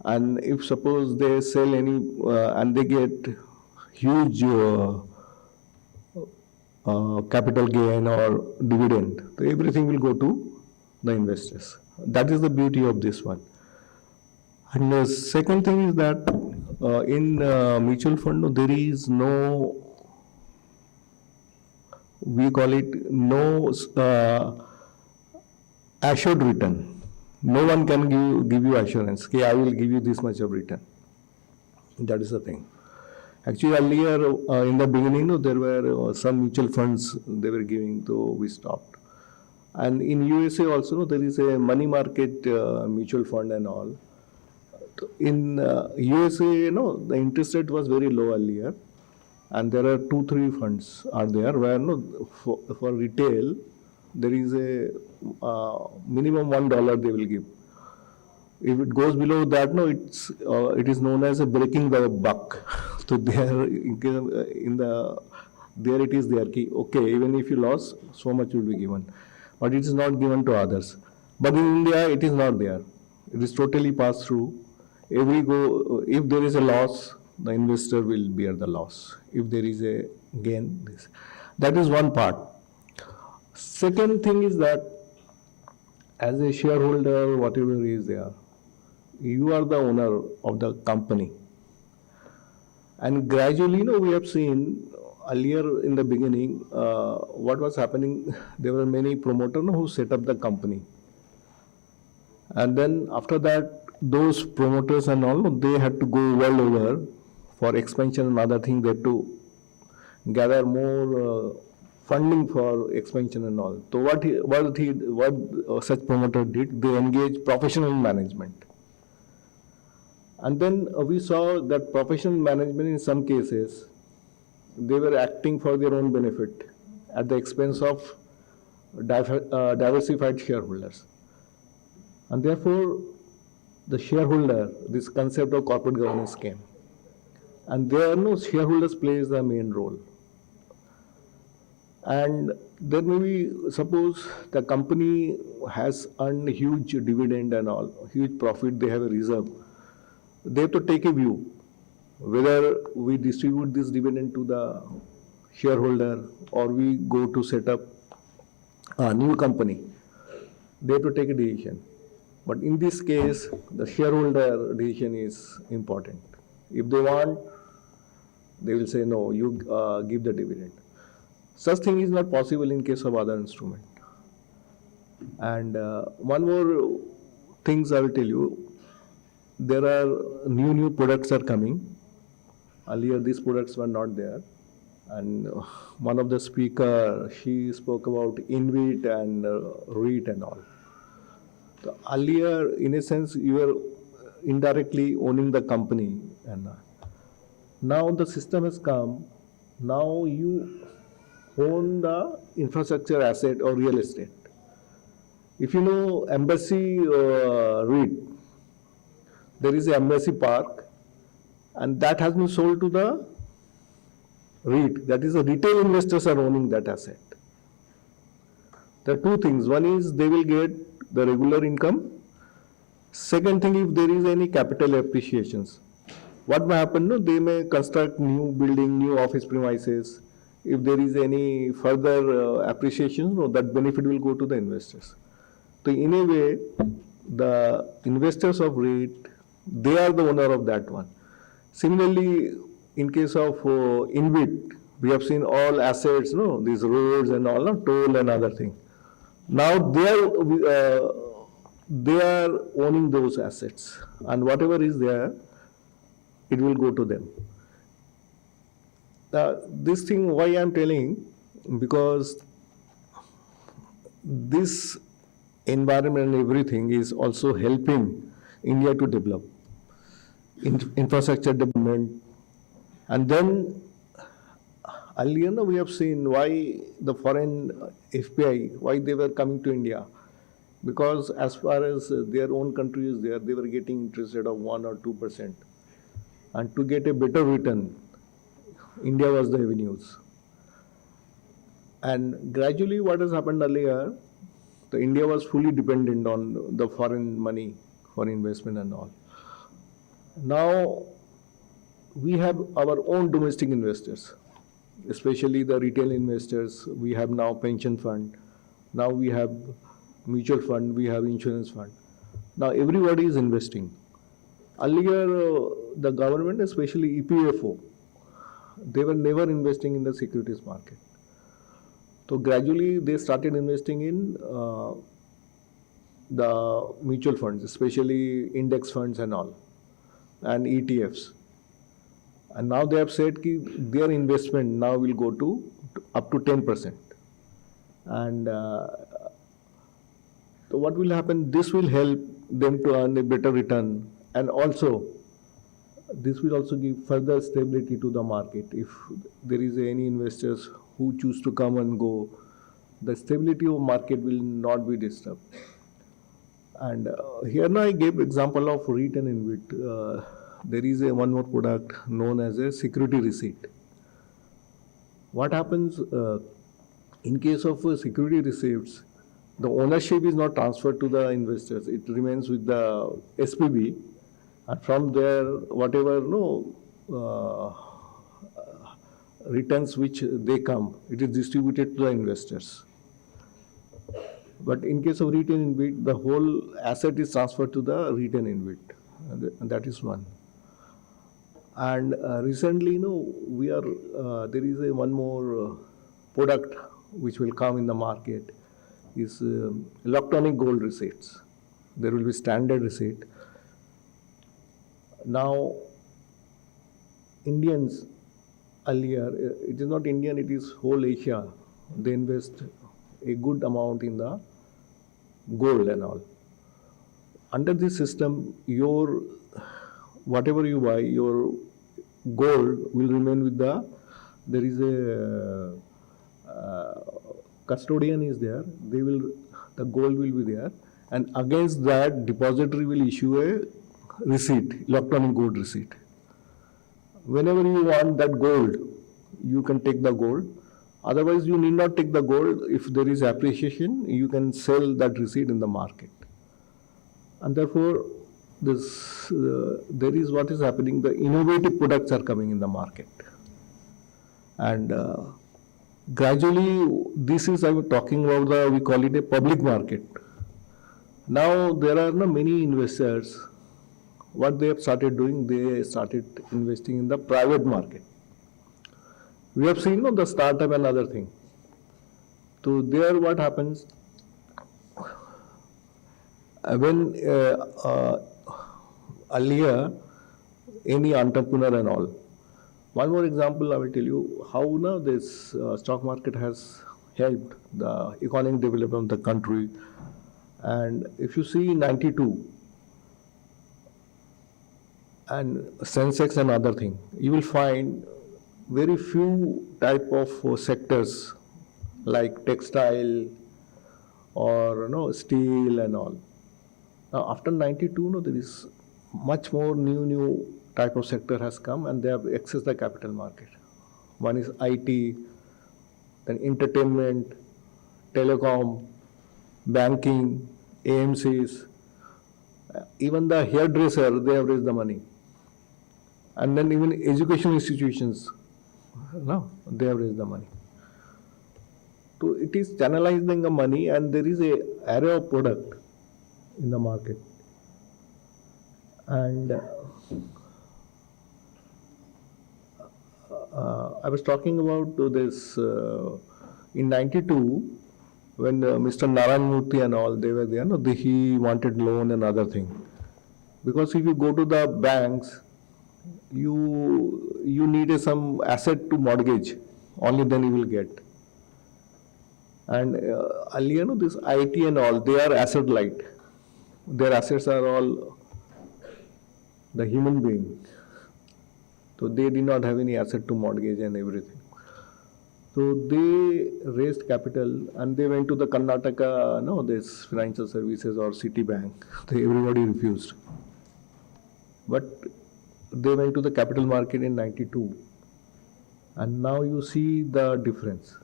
And if suppose they sell any and they get huge capital gain or dividend, so everything will go to the investors. That is the beauty of this one. And the second thing is that in mutual fund, there is no, we call it no assured return. No one can give you assurance, okay, I will give you this much of return. That is the thing. Actually, earlier in the beginning, there were some mutual funds they were giving, so we stopped. And in USA also, there is a money market mutual fund and all. In USA, the interest rate was very low earlier, and there are 2-3 funds are there where for retail there is a minimum $1 they will give. If it goes below that, it is known as a breaking the buck. So there, there it is there. Okay, even if you lost, so much will be given, but it is not given to others. But in India, it is not there. It is totally passed through. If there is a loss, the investor will bear the loss. If there is a gain, that is one part. Second thing is that as a shareholder, whatever is there, you are the owner of the company. And gradually, we have seen earlier in the beginning, what was happening, there were many promoters who set up the company. And then after that, those promoters and all, they had to go world over for expansion and other things. They had to gather more funding for expansion and all. So what such promoter did, they engaged professional management. And then we saw that professional management in some cases, they were acting for their own benefit at the expense of diversified shareholders. And therefore, the shareholder, this concept of corporate governance came. And there shareholders plays the main role. And then maybe suppose the company has earned huge dividend and all, huge profit, they have a reserve. They have to take a view whether we distribute this dividend to the shareholder or we go to set up new company, they have to take a decision. But in this case, the shareholder decision is important. If they want, they will say, no, you give the dividend. Such thing is not possible in case of other instrument. And one more things I will tell you, there are new products are coming. Earlier these products were not there. And one of the speaker, she spoke about InvIT and REIT and all. So earlier, in a sense, you were indirectly owning the company. And now the system has come. Now you own the infrastructure asset or real estate. If you know Embassy REIT, there is an Embassy Park, and that has been sold to the REIT. That is, the retail investors are owning that asset. There are two things. One is they will get the regular income. Second thing, if there is any capital appreciations, what may happen? No, they may construct new building, new office premises. If there is any further appreciation, no, that benefit will go to the investors. So in a way, the investors of REIT, they are the owner of that one. Similarly, in case of InvIT, we have seen all assets, no, these roads and all, no, toll and other thing. Now they are owning those assets, and whatever is there, it will go to them. This thing, why I am telling, because this environment and everything is also helping India to develop infrastructure development. And then earlier we have seen why the foreign FPI, why they were coming to India. Because as far as their own country is there, they were getting interest rate of 1 or 2%. And to get a better return, India was the avenues. And gradually what has happened earlier, the India was fully dependent on the foreign money for investment and all. Now we have our own domestic investors, especially the retail investors. We have now pension fund, now we have mutual fund, we have insurance fund. Now everybody is investing. Earlier the government, especially EPFO, they were never investing in the securities market. So gradually they started investing in the mutual funds, especially index funds and all, and ETFs. And now they have said that their investment now will go to up to 10%. And so what will happen? This will help them to earn a better return, and also this will also give further stability to the market. If there is any investors who choose to come and go, the stability of market will not be disturbed. And here now I gave example of REIT and InvIT. There is one more product known as a security receipt. What happens in case of security receipts? The ownership is not transferred to the investors. It remains with the SPB, and from there, whatever returns which they come, it is distributed to the investors. But in case of REIT and InvIT, the whole asset is transferred to the REIT and InvIT, and that is one. And recently, we are there is one more product which will come in the market, is electronic gold receipts. There will be standard receipt. Now, Indians earlier, it is not Indian, it is whole Asia, they invest a good amount in the gold and all. Under this system, your whatever you buy, your gold will remain with there is a custodian is there, the gold will be there, and against that depository will issue a receipt, electronic gold receipt. Whenever you want that gold, you can take the gold. Otherwise, you need not take the gold. If there is appreciation, you can sell that receipt in the market. And therefore, there is what is happening, the innovative products are coming in the market. And gradually, this is, I'm talking about we call it a public market. Now there are many investors. What they have started doing, they started investing in the private market. We have seen the startup and other thing. So there what happens, when earlier any entrepreneur and all. One more example I will tell you how now this stock market has helped the economic development of the country. And if you see 92 and Sensex and other thing, you will find very few type of sectors like textile or steel and all. Now after 92, there is much more new type of sector has come and they have accessed the capital market. One is IT, then entertainment, telecom, banking, AMCs, even the hairdresser, they have raised the money. And then even education institutions, they have raised the money. So it is channelizing the money and there is a array of product in the market. And I was talking about this in 92 when Mr. Narayan Murthy and all, they were there, he wanted loan and other thing. Because if you go to the banks, you need some asset to mortgage, only then you will get. And earlier, this IT and all, they are asset light. Their assets are all the human being. So they did not have any asset to mortgage and everything. So they raised capital and they went to the Karnataka, this financial services or Citibank. Everybody refused. But they went to the capital market in 92. And now you see the difference.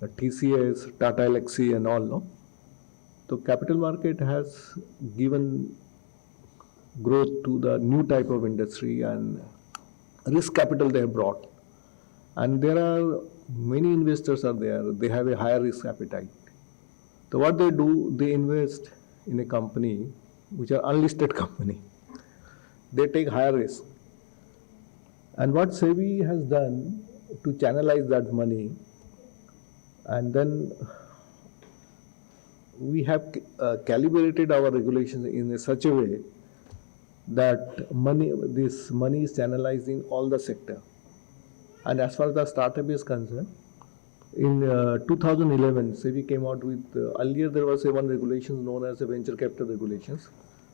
The TCS, Tata Elxsi and all, no? So capital market has given growth to the new type of industry and risk capital they have brought. And there are many investors are there, they have a higher risk appetite. So what they do, they invest in a company which are unlisted company. They take higher risk. And what SEBI has done to channelize that money, and then we have calibrated our regulations in such a way that this money is channelized in all the sector. And as far as the startup is concerned, in 2011, SEBI came out with, earlier there was one regulation known as the venture capital regulations.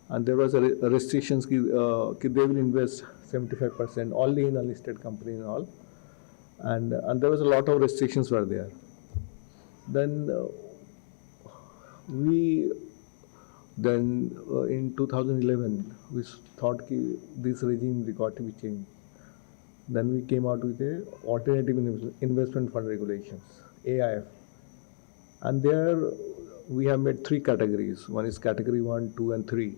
And there was a restrictions, they will invest 75% only in unlisted company and all. And there was a lot of restrictions were there. Then in 2011, we thought this regime got to be changed. Then we came out with a alternative investment fund regulations, AIF. And there we have made 3 categories. One is category 1, 2 and 3.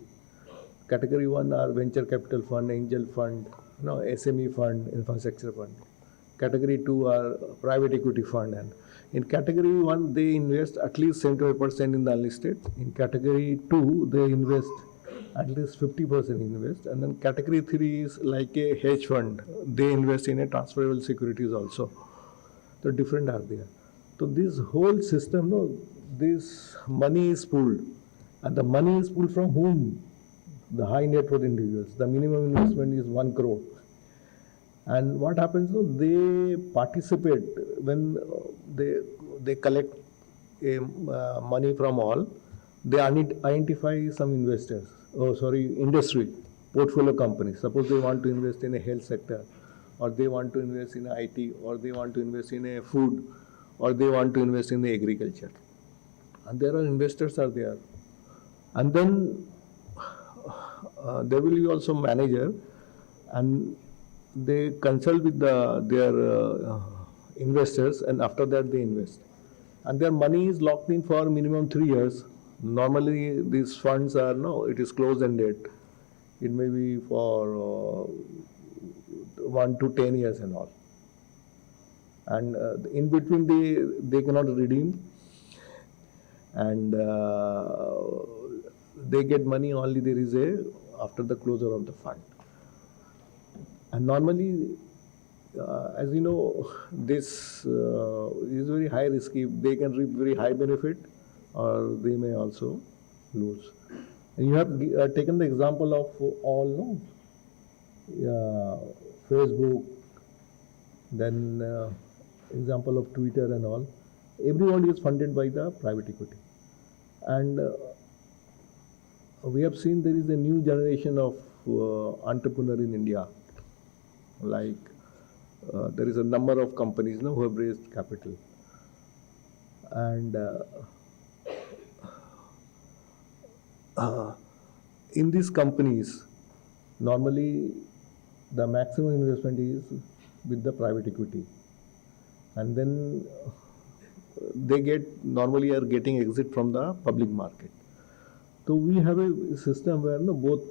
Category 1 are venture capital fund, angel fund, SME fund, infrastructure fund. Category 2 are private equity fund. And in category 1, they invest at least 75% in the unlisted. In category 2, they invest at least 50% invest. And then category 3 is like a hedge fund. They invest in a transferable securities also. So different are there. So this whole system, this money is pooled. And the money is pooled from whom? The high net worth individuals. The minimum investment is 1 crore. And what happens, they participate when they collect money from all. They identify some investors, industry, portfolio companies. Suppose they want to invest in a health sector, or they want to invest in IT, or they want to invest in a food, or they want to invest in the agriculture. And there are investors are there. And then there will be also manager, and they consult with their investors, and after that they invest. And their money is locked in for minimum 3 years. Normally these funds are, it is closed-ended. It may be for 1 to 10 years and all. and in between they cannot redeem, and they get money only there is a after the closure of the fund. And normally, as you know, this is very high risky. They can reap very high benefit, or they may also lose. And you have taken the example of all, no? Facebook, then example of Twitter and all. Everyone is funded by the private equity. And we have seen there is a new generation of entrepreneur in India. Like there is a number of companies who have raised capital. And in these companies, normally the maximum investment is with the private equity. And then they normally are getting exit from the public market. So we have a system where both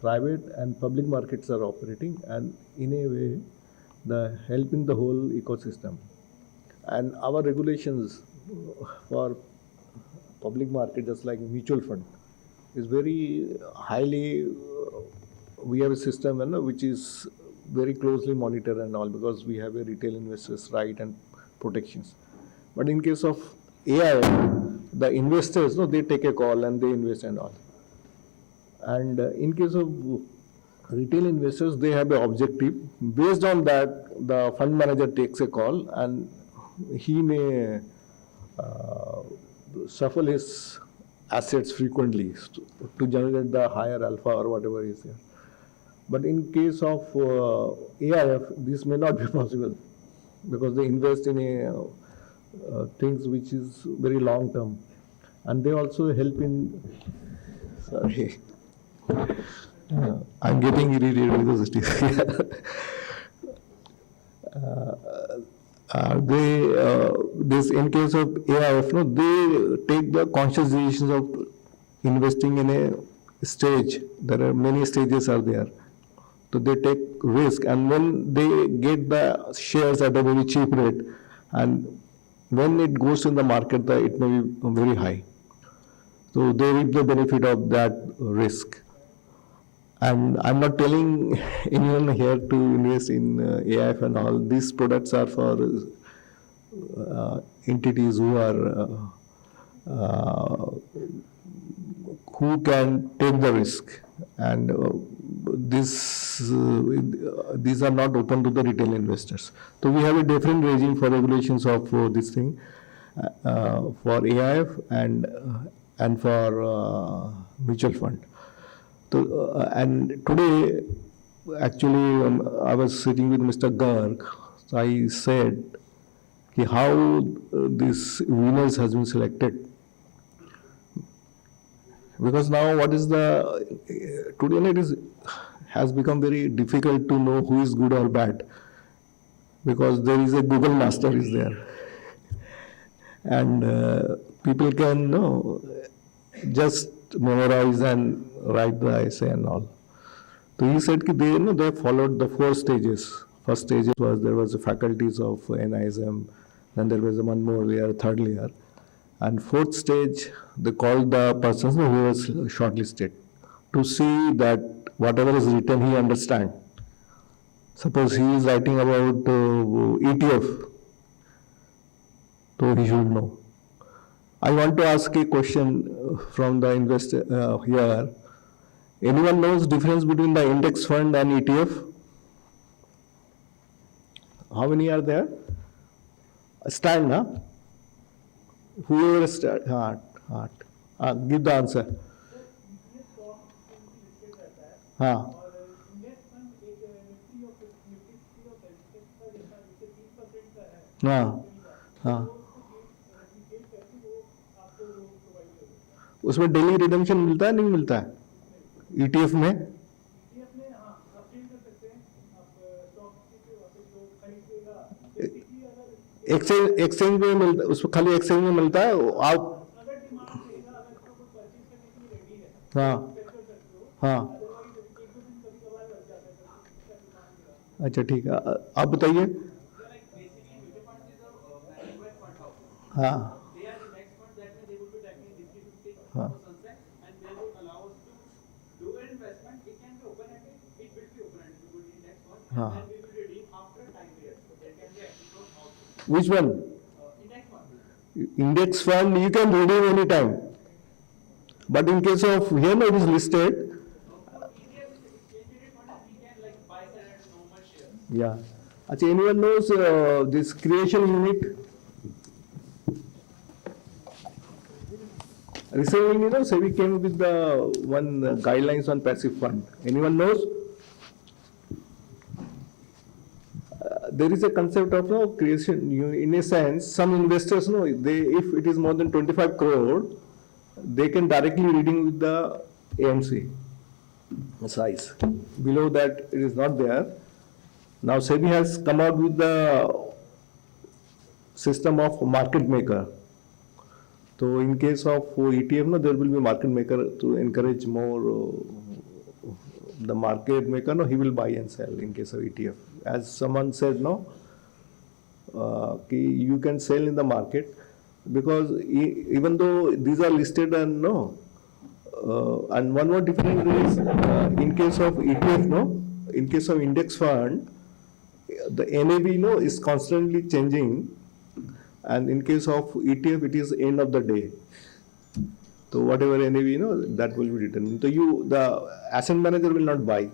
private and public markets are operating, and in a way, helping the whole ecosystem. And our regulations for public market, just like mutual fund, is very highly. We have a system which is very closely monitored and all, because we have a retail investors' right and protections. But in case of AI, the investors, they take a call and they invest and all. And in case of retail investors, they have an objective. Based on that, the fund manager takes a call, and he may shuffle his assets frequently to generate the higher alpha or whatever is there. But in case of AIF, this may not be possible, because they invest in things which is very long term, and they also help in. Sorry, I'm getting irritated because it is. This in case of AIF, they take the conscious decisions of investing in a stage. There are many stages are there. So they take risk, and when they get the shares at a very cheap rate, and when it goes in the market, it may be very high. So they reap the benefit of that risk. And I'm not telling anyone here to invest in AIF and all. These products are for entities who are who can take the risk, and these are not open to the retail investors. So we have a different regime for regulations of this thing for AIF and for mutual fund. So, and today, actually, I was sitting with Mr. Garg. So I said how this winners has been selected. Because now what is today it has become very difficult to know who is good or bad, because there is a Google master is there, and people can just memorize and write the essay and all. So he said they followed the 4 stages. First stage was there was the faculties of NISM, then there was one more layer, 3rd layer. And 4th stage, they called the persons who was shortlisted to see that whatever is written, he understand. Suppose he is writing about ETF, so he should know. I want to ask a question from the investor here. Anyone knows difference between the index fund and ETF? How many are there? Stand, huh? Whoever start, give the answer. उसमें daily redemption मिलता है नहीं मिलता है ETF में? Exchange में मिलता, उसमें खाली एक्सचेंज में मिलता है आप? हाँ, अच्छा ठीक है, आप बताइए। हाँ हाँ हाँ which one? Index fund you can redeem anytime, but in case of here no, it is listed. Yeah. Achha, anyone knows this creation unit? Recently, you know, SEBI came with the one guidelines on passive fund. Anyone knows? There is a concept of no creation. In a sense, some investors know they if it is more than 25 crore, they can directly redeem with the AMC size. Below that, it is not there. Now SEBI has come out with the system of market maker. So in case of ETF, no, there will be market maker to encourage more. The market maker, no, he will buy and sell in case of ETF. As someone said, no, you can sell in the market because even though these are listed and no, and one more difference is in case of ETF, no, in case of index fund, the NAV, no, is constantly changing, and in case of ETF, it is end of the day. So whatever NAV, you know, that will be written. So the asset manager will not buy.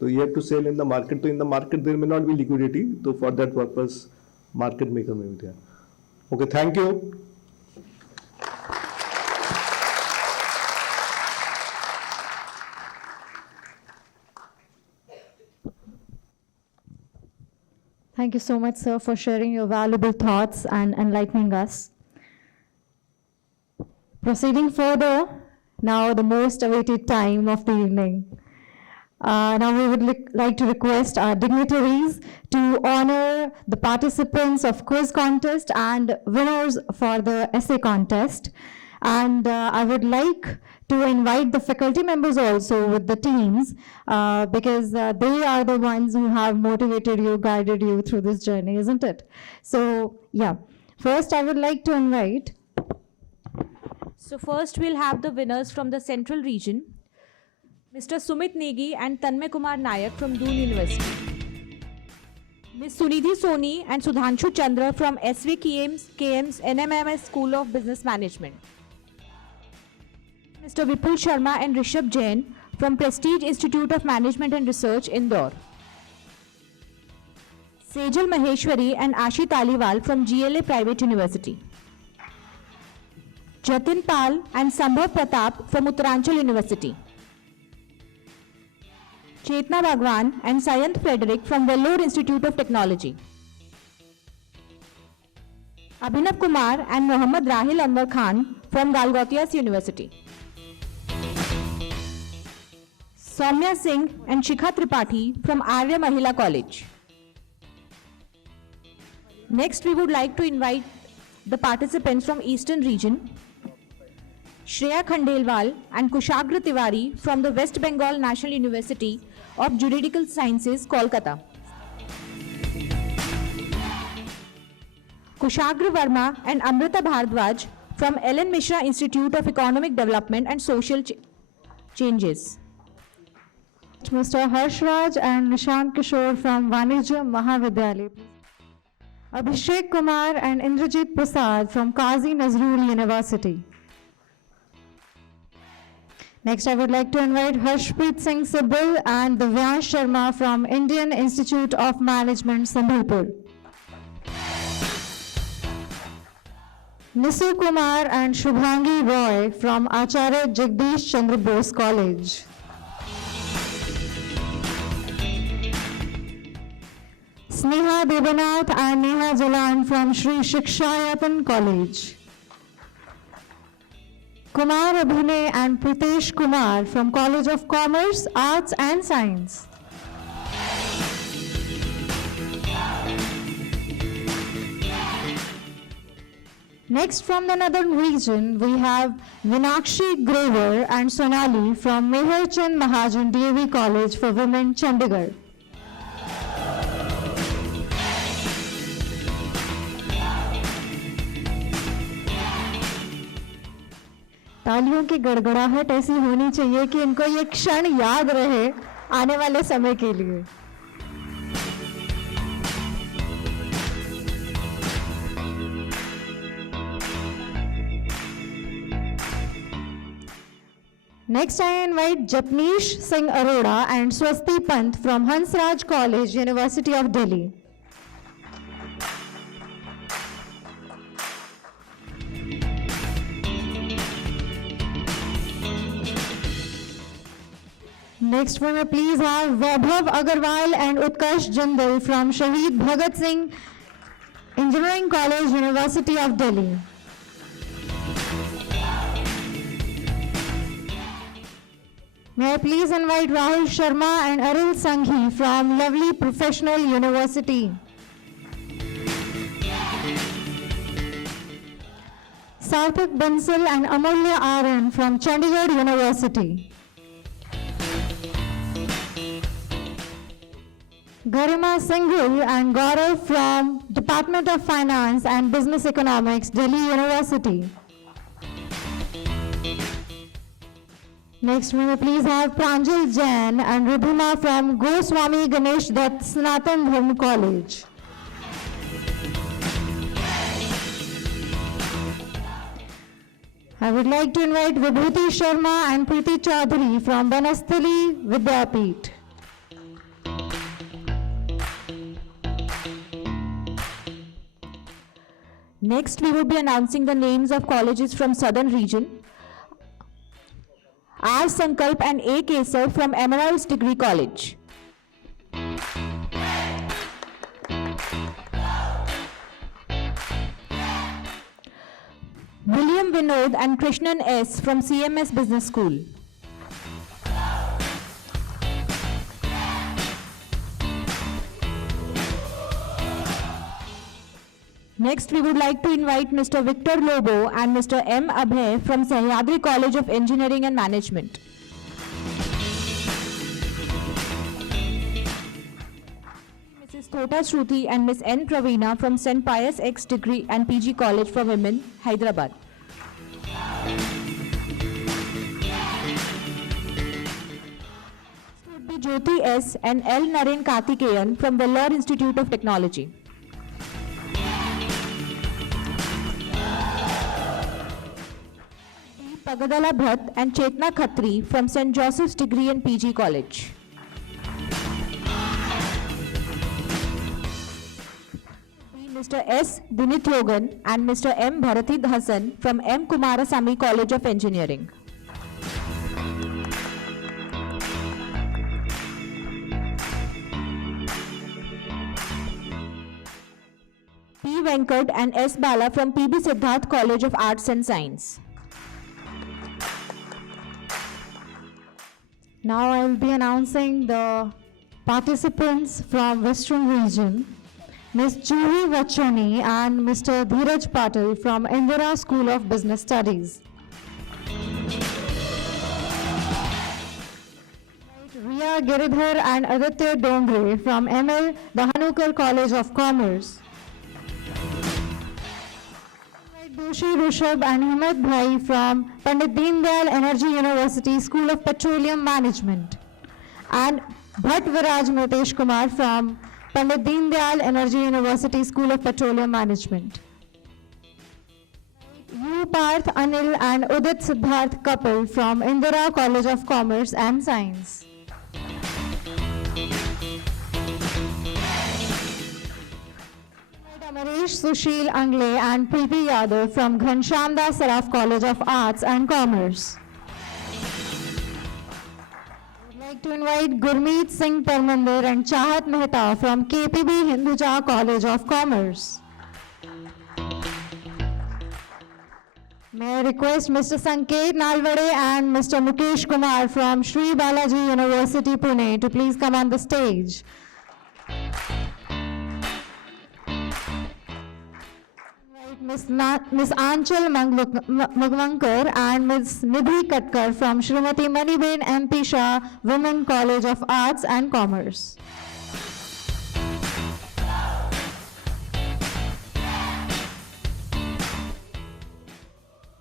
So you have to sell in the market. So in the market there may not be liquidity. So for that purpose, market maker may be there. Okay, thank you. Thank you so much, sir, for sharing your valuable thoughts and enlightening us. Proceeding further, now the most awaited time of the evening. Now we would like to request our dignitaries to honor the participants of quiz contest and winners for the essay contest. And I would like to invite the faculty members also with the teams because they are the ones who have motivated you, guided you through this journey, isn't it? So yeah, first I would like to invite. So first we'll have the winners from the Central Region, Mr. Sumit Negi and Tanmay Kumar Nayak from Doon University. Ms. Sunidhi Soni and Sudhanshu Chandra from SVKM's NMMS School of Business Management. Mr. Vipul Sharma and Rishabh Jain from Prestige Institute of Management and Research, Indore. Sejal Maheshwari and Ashi Taliwal from GLA Private University. Jatin Pal and Sambhav Pratap from Uttaranchal University. Chetna Bhagwan and Sayant Frederick from Vellore Institute of Technology. Abhinav Kumar and Mohammad Rahil Anwar Khan from Galgotias University. Soumya Singh and Shikha Tripathi from Arya Mahila College. Next, we would like to invite the participants from Eastern Region, Shreya Khandelwal and Kushagra Tiwari from the West Bengal National University of Juridical Sciences, Kolkata. Kushagra Verma and Amrita Bhardwaj from Ellen Mishra Institute of Economic Development and Social Changes. Mr. Harshraj and Nishant Kishore from Vanijya Mahavidyalaya. Abhishek Kumar and Indrajit Prasad from Qazi Nazrul University. Next, I would like to invite Harshpreet Singh Sibal and Divyansh Sharma from Indian Institute of Management, Sambhalpur. Nisu Kumar and Shubhangi Roy from Acharya Jagdish Chandra Bose College. Sneha Devanath and Neha Jalan from Shri Shikshayatan College. Kumar Abhinay and Pritesh Kumar from College of Commerce, Arts and Science. Next, from the Northern region, we have Vinakshi Grover and Sonali from Meher Chand Mahajan DAV College for Women, Chandigarh. तालियों की गड़गड़ाहट ऐसी होनी चाहिए कि इनको ये क्षण याद रहे आने वाले समय के लिए. Next, I invite Japnesh Singh Arora and Swasti Pant from Hansraj College, University of Delhi. Next, we may please have Vaibhav Agarwal and Utkarsh Jindal from Shaheed Bhagat Singh Engineering College, University of Delhi. May I please invite Rahul Sharma and Aril Sanghi from Lovely Professional University. Sarthak Bansal and Amulya Aran from Chandigarh University. Garima Singhal and Gaurav from Department of Finance and Business Economics, Delhi University. Next, we may please have Pranjal Jain and Rudhima from Goswami Ganesh Dutt Sanatan Dharma College. I would like to invite Vibhuti Sharma and Preeti Chaudhary from Banasthali Vidyapeeth. Next, we will be announcing the names of colleges from Southern region. R. Sankalp and A. Kesar from Emeralds Degree College. William Vinod and Krishnan S. from CMS Business School. Next, we would like to invite Mr. Victor Lobo and Mr. M. Abhay from Sahyadri College of Engineering and Management. Mrs. Thota Shruti and Ms. N. Praveena from St. Pius X Degree and PG College for Women, Hyderabad. Next would be Jyoti S. and L. Naren Karthikeyan from Vellore Institute of Technology. Pagadala Bhatt and Chetna Khatri from St. Joseph's Degree and PG College. Mr. S. Dinityogan and Mr. M. Bharatid Hassan from M. Kumarasamy College of Engineering. P. Venkat and S. Bala from PB Siddharth College of Arts and Science. Now I will be announcing the participants from Western region. Ms. Juhi Vachoni and Mr. Dheeraj Patil from Indira School of Business Studies. Riya Giridhar and Aditya Dongre from ML Dhanuka College of Commerce. Doshi Rushabh and Himmat Bhai from Pandit Deen Dayal Energy University School of Petroleum Management. And Bhatt Viraj Mitesh Kumar from Pandit Deen Dayal Energy University School of Petroleum Management. U. Parth Anil and Udit Siddharth couple from Indira College of Commerce and Science. Amaresh Sushil Angle and Preeti Yadav from Ghanshyam Das Saraf College of Arts and Commerce. I would like to invite Gurmeet Singh Parmandir and Chahat Mehta from KPB Hinduja College of Commerce. May I request Mr. Sanket Nalvade and Mr. Mukesh Kumar from Sri Balaji University, Pune to please come on the stage. Ms. Anchal Magwankar and Ms. Nidhi Katkar from Srimati Maniben MP Shah Women College of Arts and Commerce.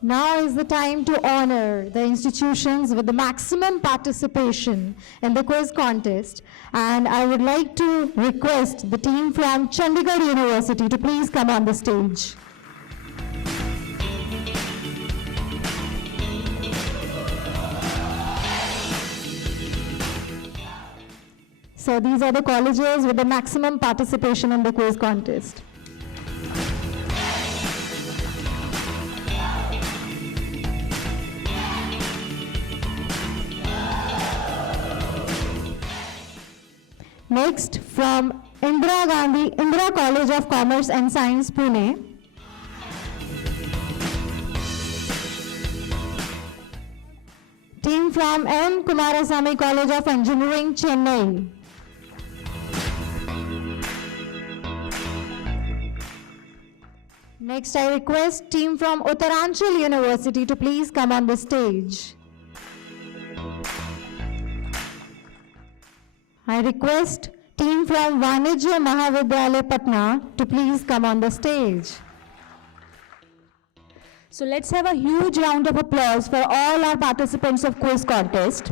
Now is the time to honor the institutions with the maximum participation in the quiz contest. And I would like to request the team from Chandigarh University to please come on the stage. So these are the colleges with the maximum participation in the quiz contest. Next, from Indira College of Commerce and Science, Pune. Team from M. Kumarasamy College of Engineering, Chennai. Next, I request team from Uttaranchal University to please come on the stage. I request team from Vanijya Mahavidyalaya Patna to please come on the stage. So let's have a huge round of applause for all our participants of quiz contest.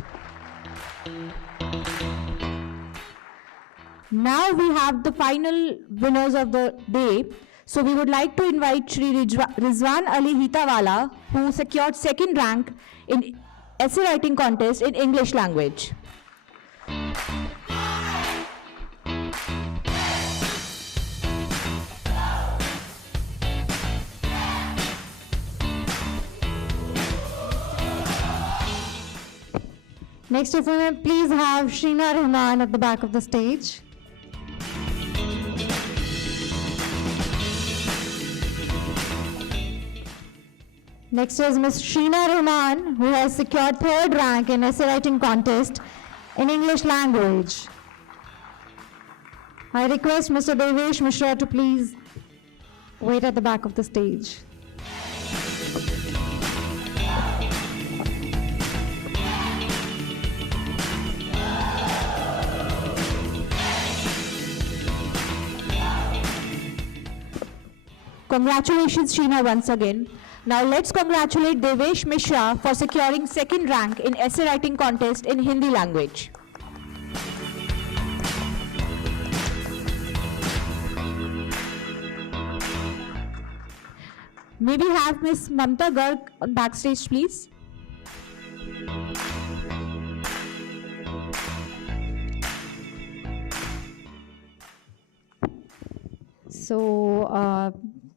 Now we have the final winners of the day. So we would like to invite Shri Rizwan Ali Hitawala, who secured second rank in essay writing contest in English language. Next, if we may please have Sheena Rahman at the back of the stage. Next is Ms. Sheena Rahman, who has secured third rank in essay writing contest in English language. I request Mr. Devesh Mishra to please wait at the back of the stage. Congratulations, Sheena, once again. Now let's congratulate Devesh Mishra for securing second rank in essay writing contest in Hindi language. May we have Ms. Mamta Garg on backstage, please? So,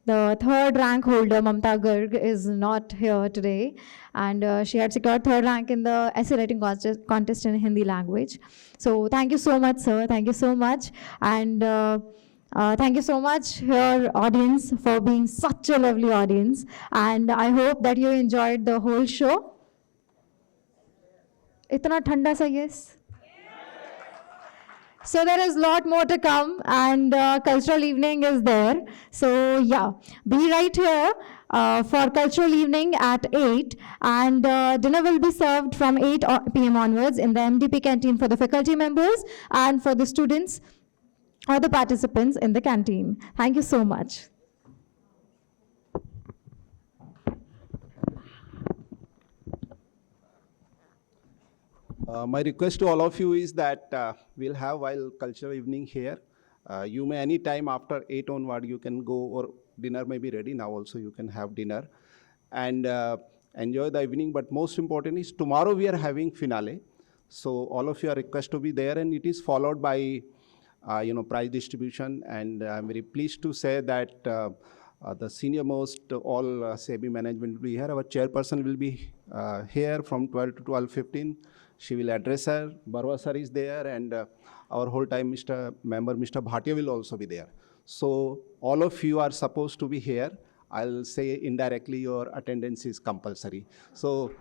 the third rank holder, Mamta Garg, is not here today, and she had secured third rank in the essay writing contest in Hindi language. So thank you so much, sir. Thank you so much. And thank you so much, your audience, for being such a lovely audience. And I hope that you enjoyed the whole show. Itna thanda sa yes? So there is a lot more to come, and cultural evening is there. So yeah, be right here for cultural evening at 8, and dinner will be served from 8 p.m. onwards in the MDP canteen for the faculty members and for the students or the participants in the canteen. Thank you so much. My request to all of you is that we'll have while cultural evening here. You may any time after 8 onward, you can go, or dinner may be ready now also, you can have dinner and enjoy the evening. But most important is tomorrow we are having finale. So all of you are requested to be there, and it is followed by prize distribution. And I'm very pleased to say that the senior most all SEBI management will be here. Our chairperson will be here from 12 to 12:15. She will address her. Barwa sir is there, and our whole time member Mr. Bhatia will also be there. So all of you are supposed to be here. I'll say indirectly your attendance is compulsory. So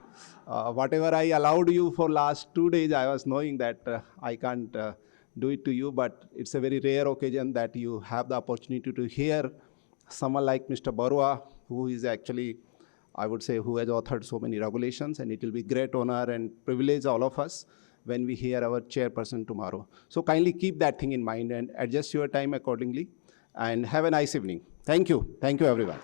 whatever I allowed you for last 2 days, I was knowing that I can't do it to you, but it's a very rare occasion that you have the opportunity to hear someone like Mr. Barwa, who is actually, I would say, who has authored so many regulations, and it will be great honor and privilege all of us when we hear our chairperson tomorrow. So kindly keep that thing in mind and adjust your time accordingly, and have a nice evening. Thank you. Thank you, everyone.